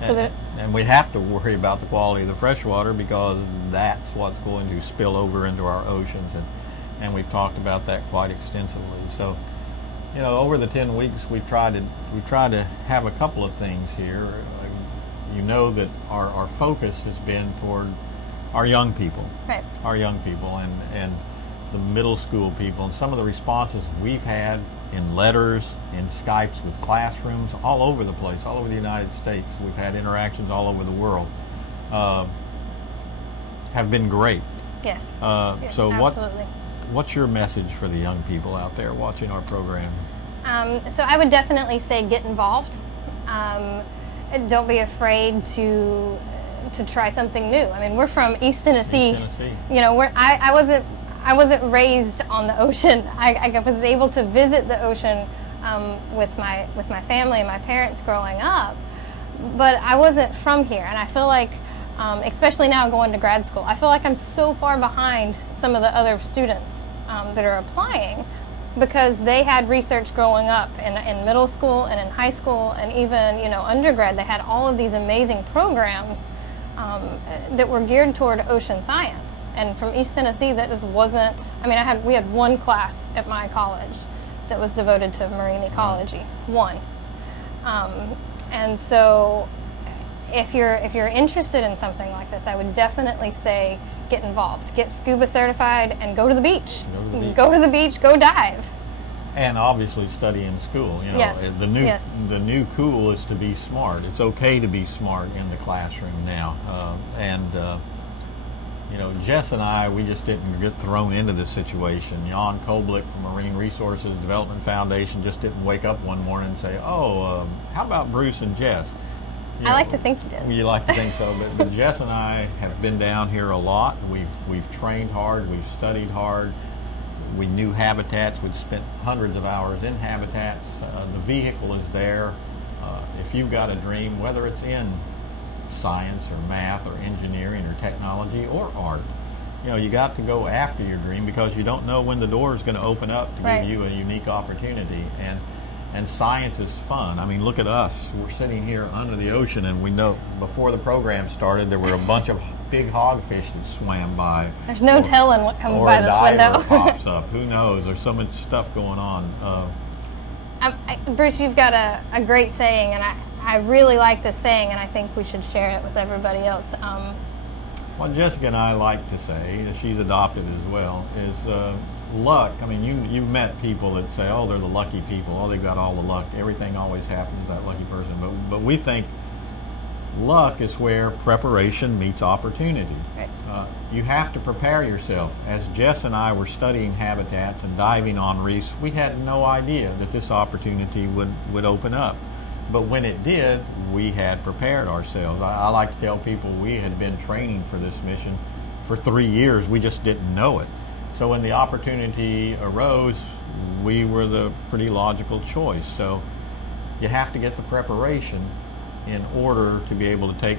And we have to worry about the quality of the fresh water, because that's what's going to spill over into our oceans, and we've talked about that quite extensively. So, over the 10 weeks we've tried to have a couple of things here. That our focus has been toward our young people, Right. our young people, and the middle school people, and some of the responses we've had in letters, in Skypes with classrooms all over the place, all over the United States. We've had interactions all over the world. Have been great. Yes. Yes, So absolutely. what's your message for the young people out there watching our program? So I would definitely say get involved. Don't be afraid to try something new. I mean, we're from East Tennessee. East Tennessee. I wasn't raised on the ocean. I was able to visit the ocean with my family and my parents growing up, but I wasn't from here. And I feel like, especially now going to grad school, I feel like I'm so far behind some of the other students that are applying, because they had research growing up in middle school and in high school, and even undergrad. They had all of these amazing programs that were geared toward ocean science. And from East Tennessee, that just wasn't. I mean, we had one class at my college that was devoted to marine ecology. One. And so, if you're interested in something like this, I would definitely say get involved, get scuba certified, and go to the beach. Go to the beach. Go dive. And obviously study in school. Yes. The new cool is to be smart. It's okay to be smart in the classroom now. Jess and I, we just didn't get thrown into this situation. Jan Koblik from Marine Resources Development Foundation just didn't wake up one morning and say, how about Bruce and Jess? I like to think you did. You like to think so, but Jess and I have been down here a lot. We've trained hard, we've studied hard. We knew habitats. We'd spent hundreds of hours in habitats. The vehicle is there. If you've got a dream, whether it's in science or math or engineering or technology or art, you got to go after your dream, because you don't know when the door is going to open up to Right. give you a unique opportunity. And science is fun. I mean, look at us. We're sitting here under the ocean, and we know before the program started there were a bunch of big hogfish that swam by. There's no telling what comes or by a this diver window. pops up. Who knows? There's so much stuff going on. Bruce, you've got a great saying, and I really like this saying, and I think we should share it with everybody else. What Jessica and I like to say, she's adopted as well, is luck. I mean, you've met people that say, oh, they're the lucky people. Oh, they've got all the luck. Everything always happens to that lucky person. But we think luck is where preparation meets opportunity. Right. You have to prepare yourself. As Jess and I were studying habitats and diving on reefs, we had no idea that this opportunity would open up. But when it did, we had prepared ourselves. I like to tell people we had been training for this mission for 3 years. We just didn't know it. So when the opportunity arose, we were the pretty logical choice. So you have to get the preparation in order to be able to take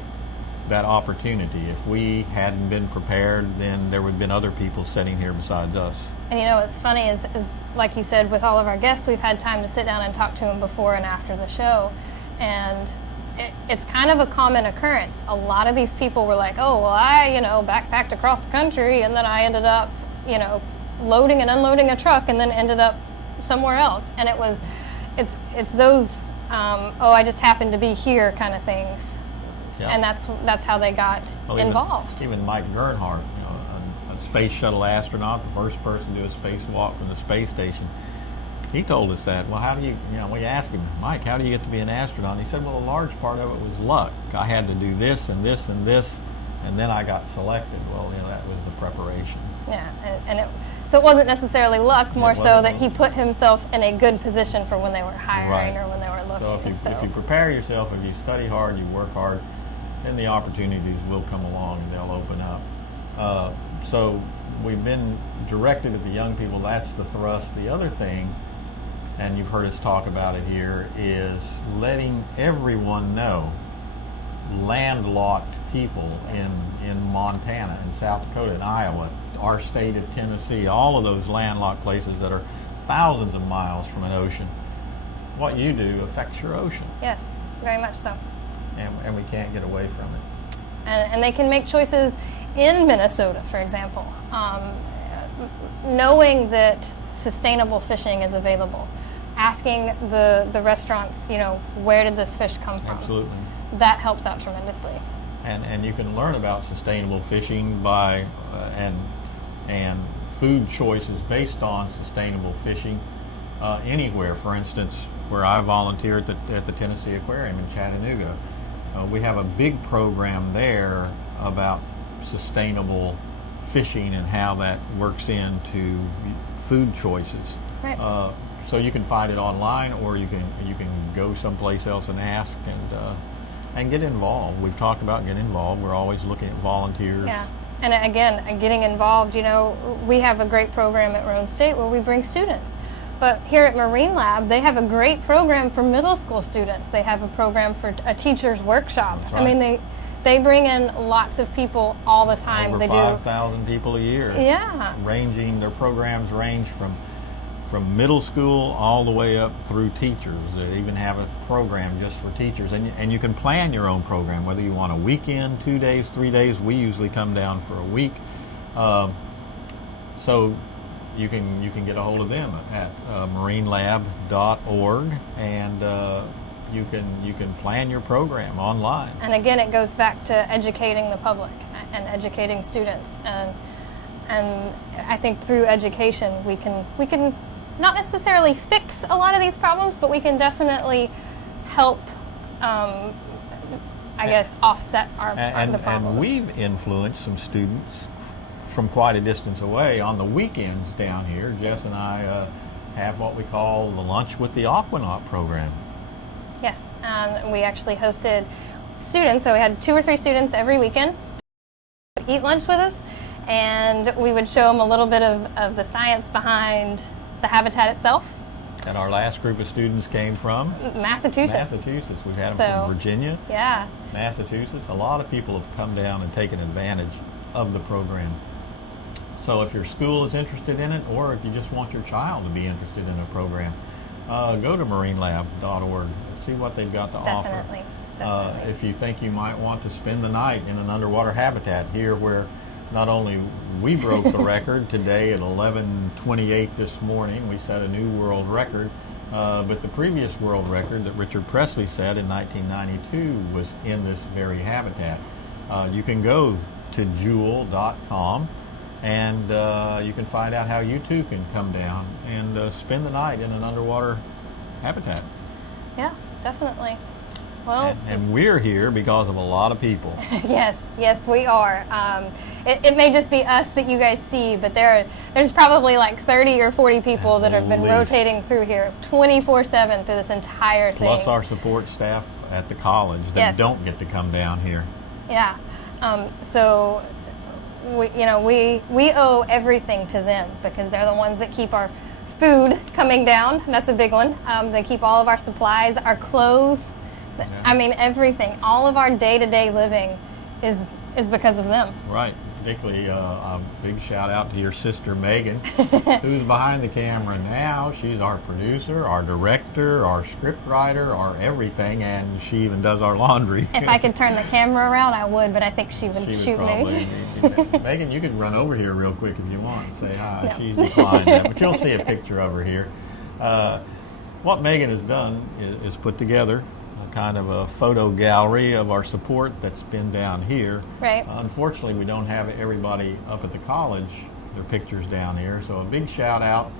that opportunity. If we hadn't been prepared, then there would have been other people sitting here besides us. And you know what's funny is like you said, with all of our guests, we've had time to sit down and talk to them before and after the show. And it's kind of a common occurrence. A lot of these people were like, oh, well, I, backpacked across the country, and then I ended up, loading and unloading a truck, and then ended up somewhere else. And it's those, I just happened to be here kind of things. Yeah. And that's how they got involved. Even Mike Gernhardt, a space shuttle astronaut, the first person to do a spacewalk from the space station. He told us that. Well, how do we asked him, Mike, how do you get to be an astronaut? And he said, well, a large part of it was luck. I had to do this and this and this, and then I got selected. Well, that was the preparation. Yeah, so it wasn't necessarily luck, more so that he put himself in a good position for when they were hiring or when they were looking. So if you prepare yourself, if you study hard, you work hard, then the opportunities will come along and they'll open up. So we've been directed at the young people. That's the thrust. The other thing, and you've heard us talk about it here, is letting everyone know, landlocked people in Montana, in South Dakota, in Iowa, our state of Tennessee, all of those landlocked places that are thousands of miles from an ocean. What you do affects your ocean. Yes, very much so. And we can't get away from it. And they can make choices in Minnesota, for example, knowing that sustainable fishing is available, asking the restaurants, where did this fish come from? Absolutely. That helps out tremendously. And you can learn about sustainable fishing by and food choices based on sustainable fishing anywhere. For instance, where I volunteer at the Tennessee Aquarium in Chattanooga, we have a big program there about sustainable fishing and how that works into food choices. Right. So you can find it online, or you can go someplace else and ask and get involved. We've talked about getting involved. We're always looking at volunteers. Yeah. And again, getting involved, we have a great program at Roane State where we bring students. But here at Marine Lab, they have a great program for middle school students. They have a program for a teacher's workshop. That's right. I mean, they bring in lots of people all the time. Over they 5,000 people a year. Yeah. Their programs range from middle school all the way up through teachers. They even have a program just for teachers. And you can plan your own program, whether you want a weekend, 2 days, 3 days. We usually come down for a week. So you can get a hold of them at marinelab.org, and you can plan your program online. And again, it goes back to educating the public and educating students. And I think through education, we can not necessarily fix a lot of these problems, but we can definitely help, offset the problems. And we've influenced some students from quite a distance away. On the weekends down here, Jess and I have what we call the Lunch with the Aquanaut program. Yes, and we actually hosted students, so we had 2 or 3 students every weekend eat lunch with us, and we would show them a little bit of the science behind the habitat itself. And our last group of students came from? Massachusetts. We've had them from Virginia. Yeah. Massachusetts. A lot of people have come down and taken advantage of the program. So if your school is interested in it, or if you just want your child to be interested in a program, go to marinelab.org, see what they've got to Definitely. offer. Definitely. if you think you might want to spend the night in an underwater habitat here, where not only we broke the record today at 11:28 this morning, we set a new world record, but the previous world record that Richard Presley set in 1992 was in this very habitat. You can go to jewel.com and you can find out how you too can come down and spend the night in an underwater habitat. Yeah, definitely. Well, And we're here because of a lot of people. yes, we are. It may just be us that you guys see, but there's probably like 30 or 40 people that have been least. rotating through here 24/7 through this entire thing. Plus our support staff at the college that Yes. don't get to come down here. Yeah. So we owe everything to them because they're the ones that keep our food coming down. That's a big one. They keep all of our supplies, our clothes. Yeah. I mean, everything. All of our day-to-day living is because of them. Right. Particularly a big shout out to your sister Megan, who's behind the camera now. She's our producer, our director, our script writer, our everything, and she even does our laundry. If I could turn the camera around, I would, but I think she would shoot me. Megan, you could run over here real quick if you want and say hi. No. She's declined that, but you'll see a picture of her here. What Megan has done is put together a kind of a photo gallery of our support that's been down here. Right. Unfortunately, we don't have everybody up at the college, their pictures down here, so a big shout out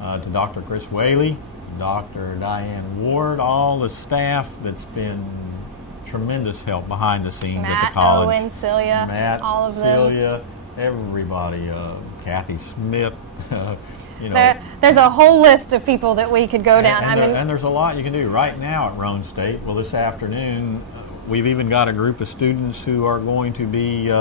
to Dr. Chris Whaley, Dr. Diane Ward, all the staff that's been tremendous help behind the scenes at the college. Matt, Owen, Celia, Matt, all of them. Celia, everybody, Kathy Smith, There's a whole list of people that we could go down. And there's a lot you can do right now at Roane State. Well, this afternoon, we've even got a group of students who are going to be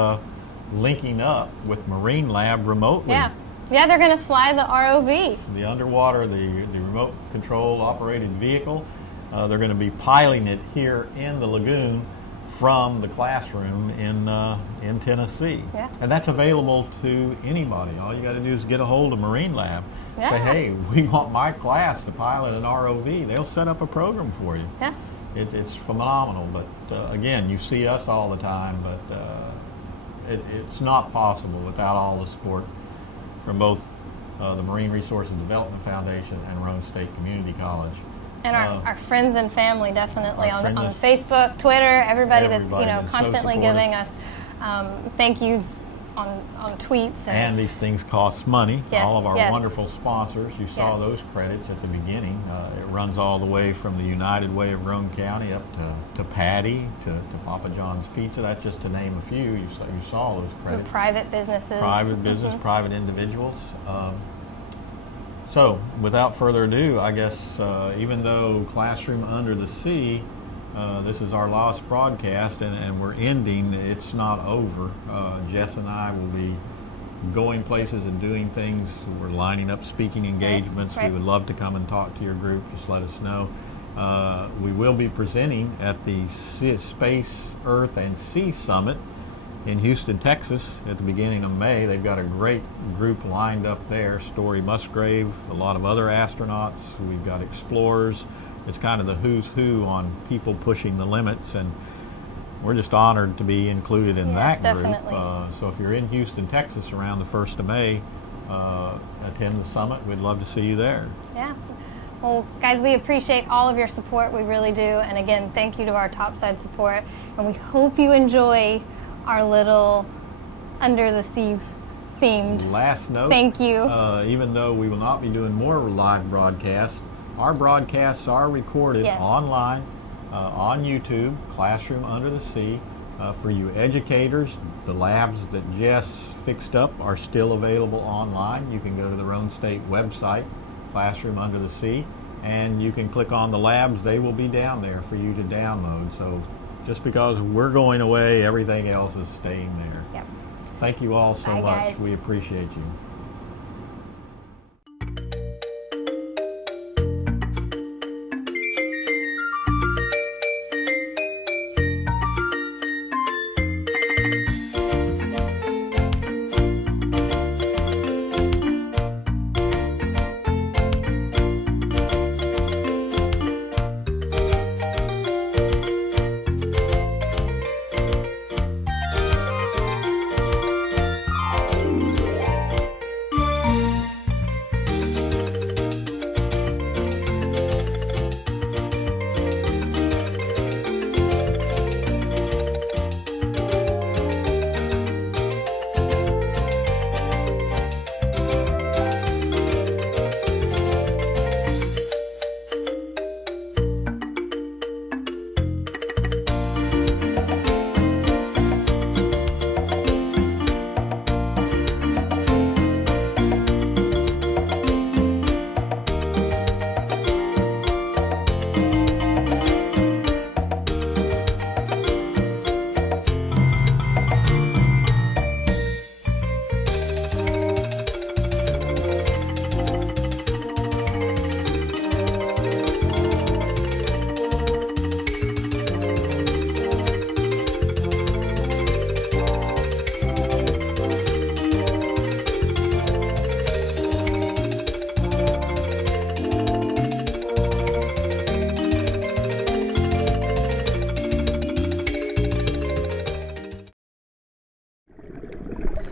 linking up with Marine Lab remotely. Yeah, they're going to fly the ROV. The underwater, the remote control operated vehicle. They're going to be piloting it here in the lagoon from the classroom in Tennessee. Yeah. And that's available to anybody. All you got to do is get a hold of Marine Lab. Yeah. Say, hey, we want my class to pilot an ROV. They'll set up a program for you. Yeah. It's phenomenal. But again, you see us all the time, but it's not possible without all the support from both the Marine Resources Development Foundation and Roane State Community College. And our friends and family, definitely, Our on friends- Facebook, Twitter, everybody that's that's so constantly supportive. giving us thank yous on tweets. And these things cost money. Yes, All of our yes. wonderful sponsors, you saw Yes. those credits at the beginning. It runs all the way from the United Way of Roane County up to Patty, to Papa John's Pizza. That's just to name a few. You saw those credits. Private businesses. Private business, private individuals. So, without further ado, I guess even though Classroom Under the Sea, this is our last broadcast and we're ending, it's not over. Jess and I will be going places and doing things. We're lining up speaking engagements. Right. We would love to come and talk to your group. Just let us know. We will be presenting at the Space, Earth, and Sea Summit in Houston, Texas at the beginning of May. They've got a great group lined up there. Story Musgrave, a lot of other astronauts. We've got explorers. It's kind of the who's who on people pushing the limits, and we're just honored to be included in Yes, that group. definitely. So if you're in Houston, Texas around the 1st of May, attend the summit. We'd love to see you there. Yeah. Well, guys, we appreciate all of your support. We really do. And again, thank you to our topside support. And we hope you enjoy our little under the sea themed. Last note. Thank you. Even though we will not be doing more live broadcasts, our broadcasts are recorded Yes. online on YouTube, Classroom Under the Sea. For you educators, the labs that Jess fixed up are still available online. You can go to the Roane State website, Classroom Under the Sea, and you can click on the labs. They will be down there for you to download. So just because we're going away, everything else is staying there. Yep. Thank you all so Bye, much. guys. We appreciate you.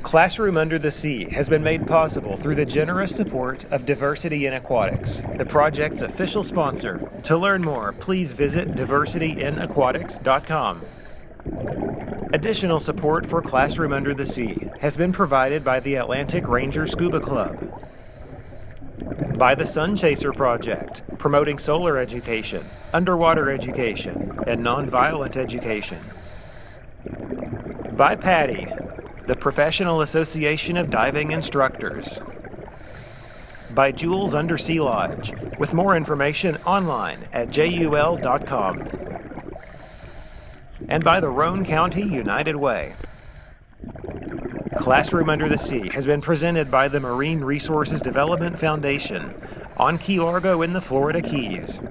Classroom Under the Sea has been made possible through the generous support of Diversity in Aquatics, the project's official sponsor. To learn more, please visit diversityinaquatics.com. Additional support for Classroom Under the Sea has been provided by the Atlantic Ranger Scuba Club, by the Sun Chaser Project, promoting solar education, underwater education, and nonviolent education, by PADI, the Professional Association of Diving Instructors, by Jules Undersea Lodge, with more information online at jul.com, and by the Roane County United Way. Classroom Under the Sea has been presented by the Marine Resources Development Foundation on Key Largo in the Florida Keys,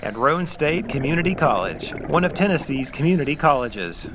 and Roane State Community College, one of Tennessee's community colleges.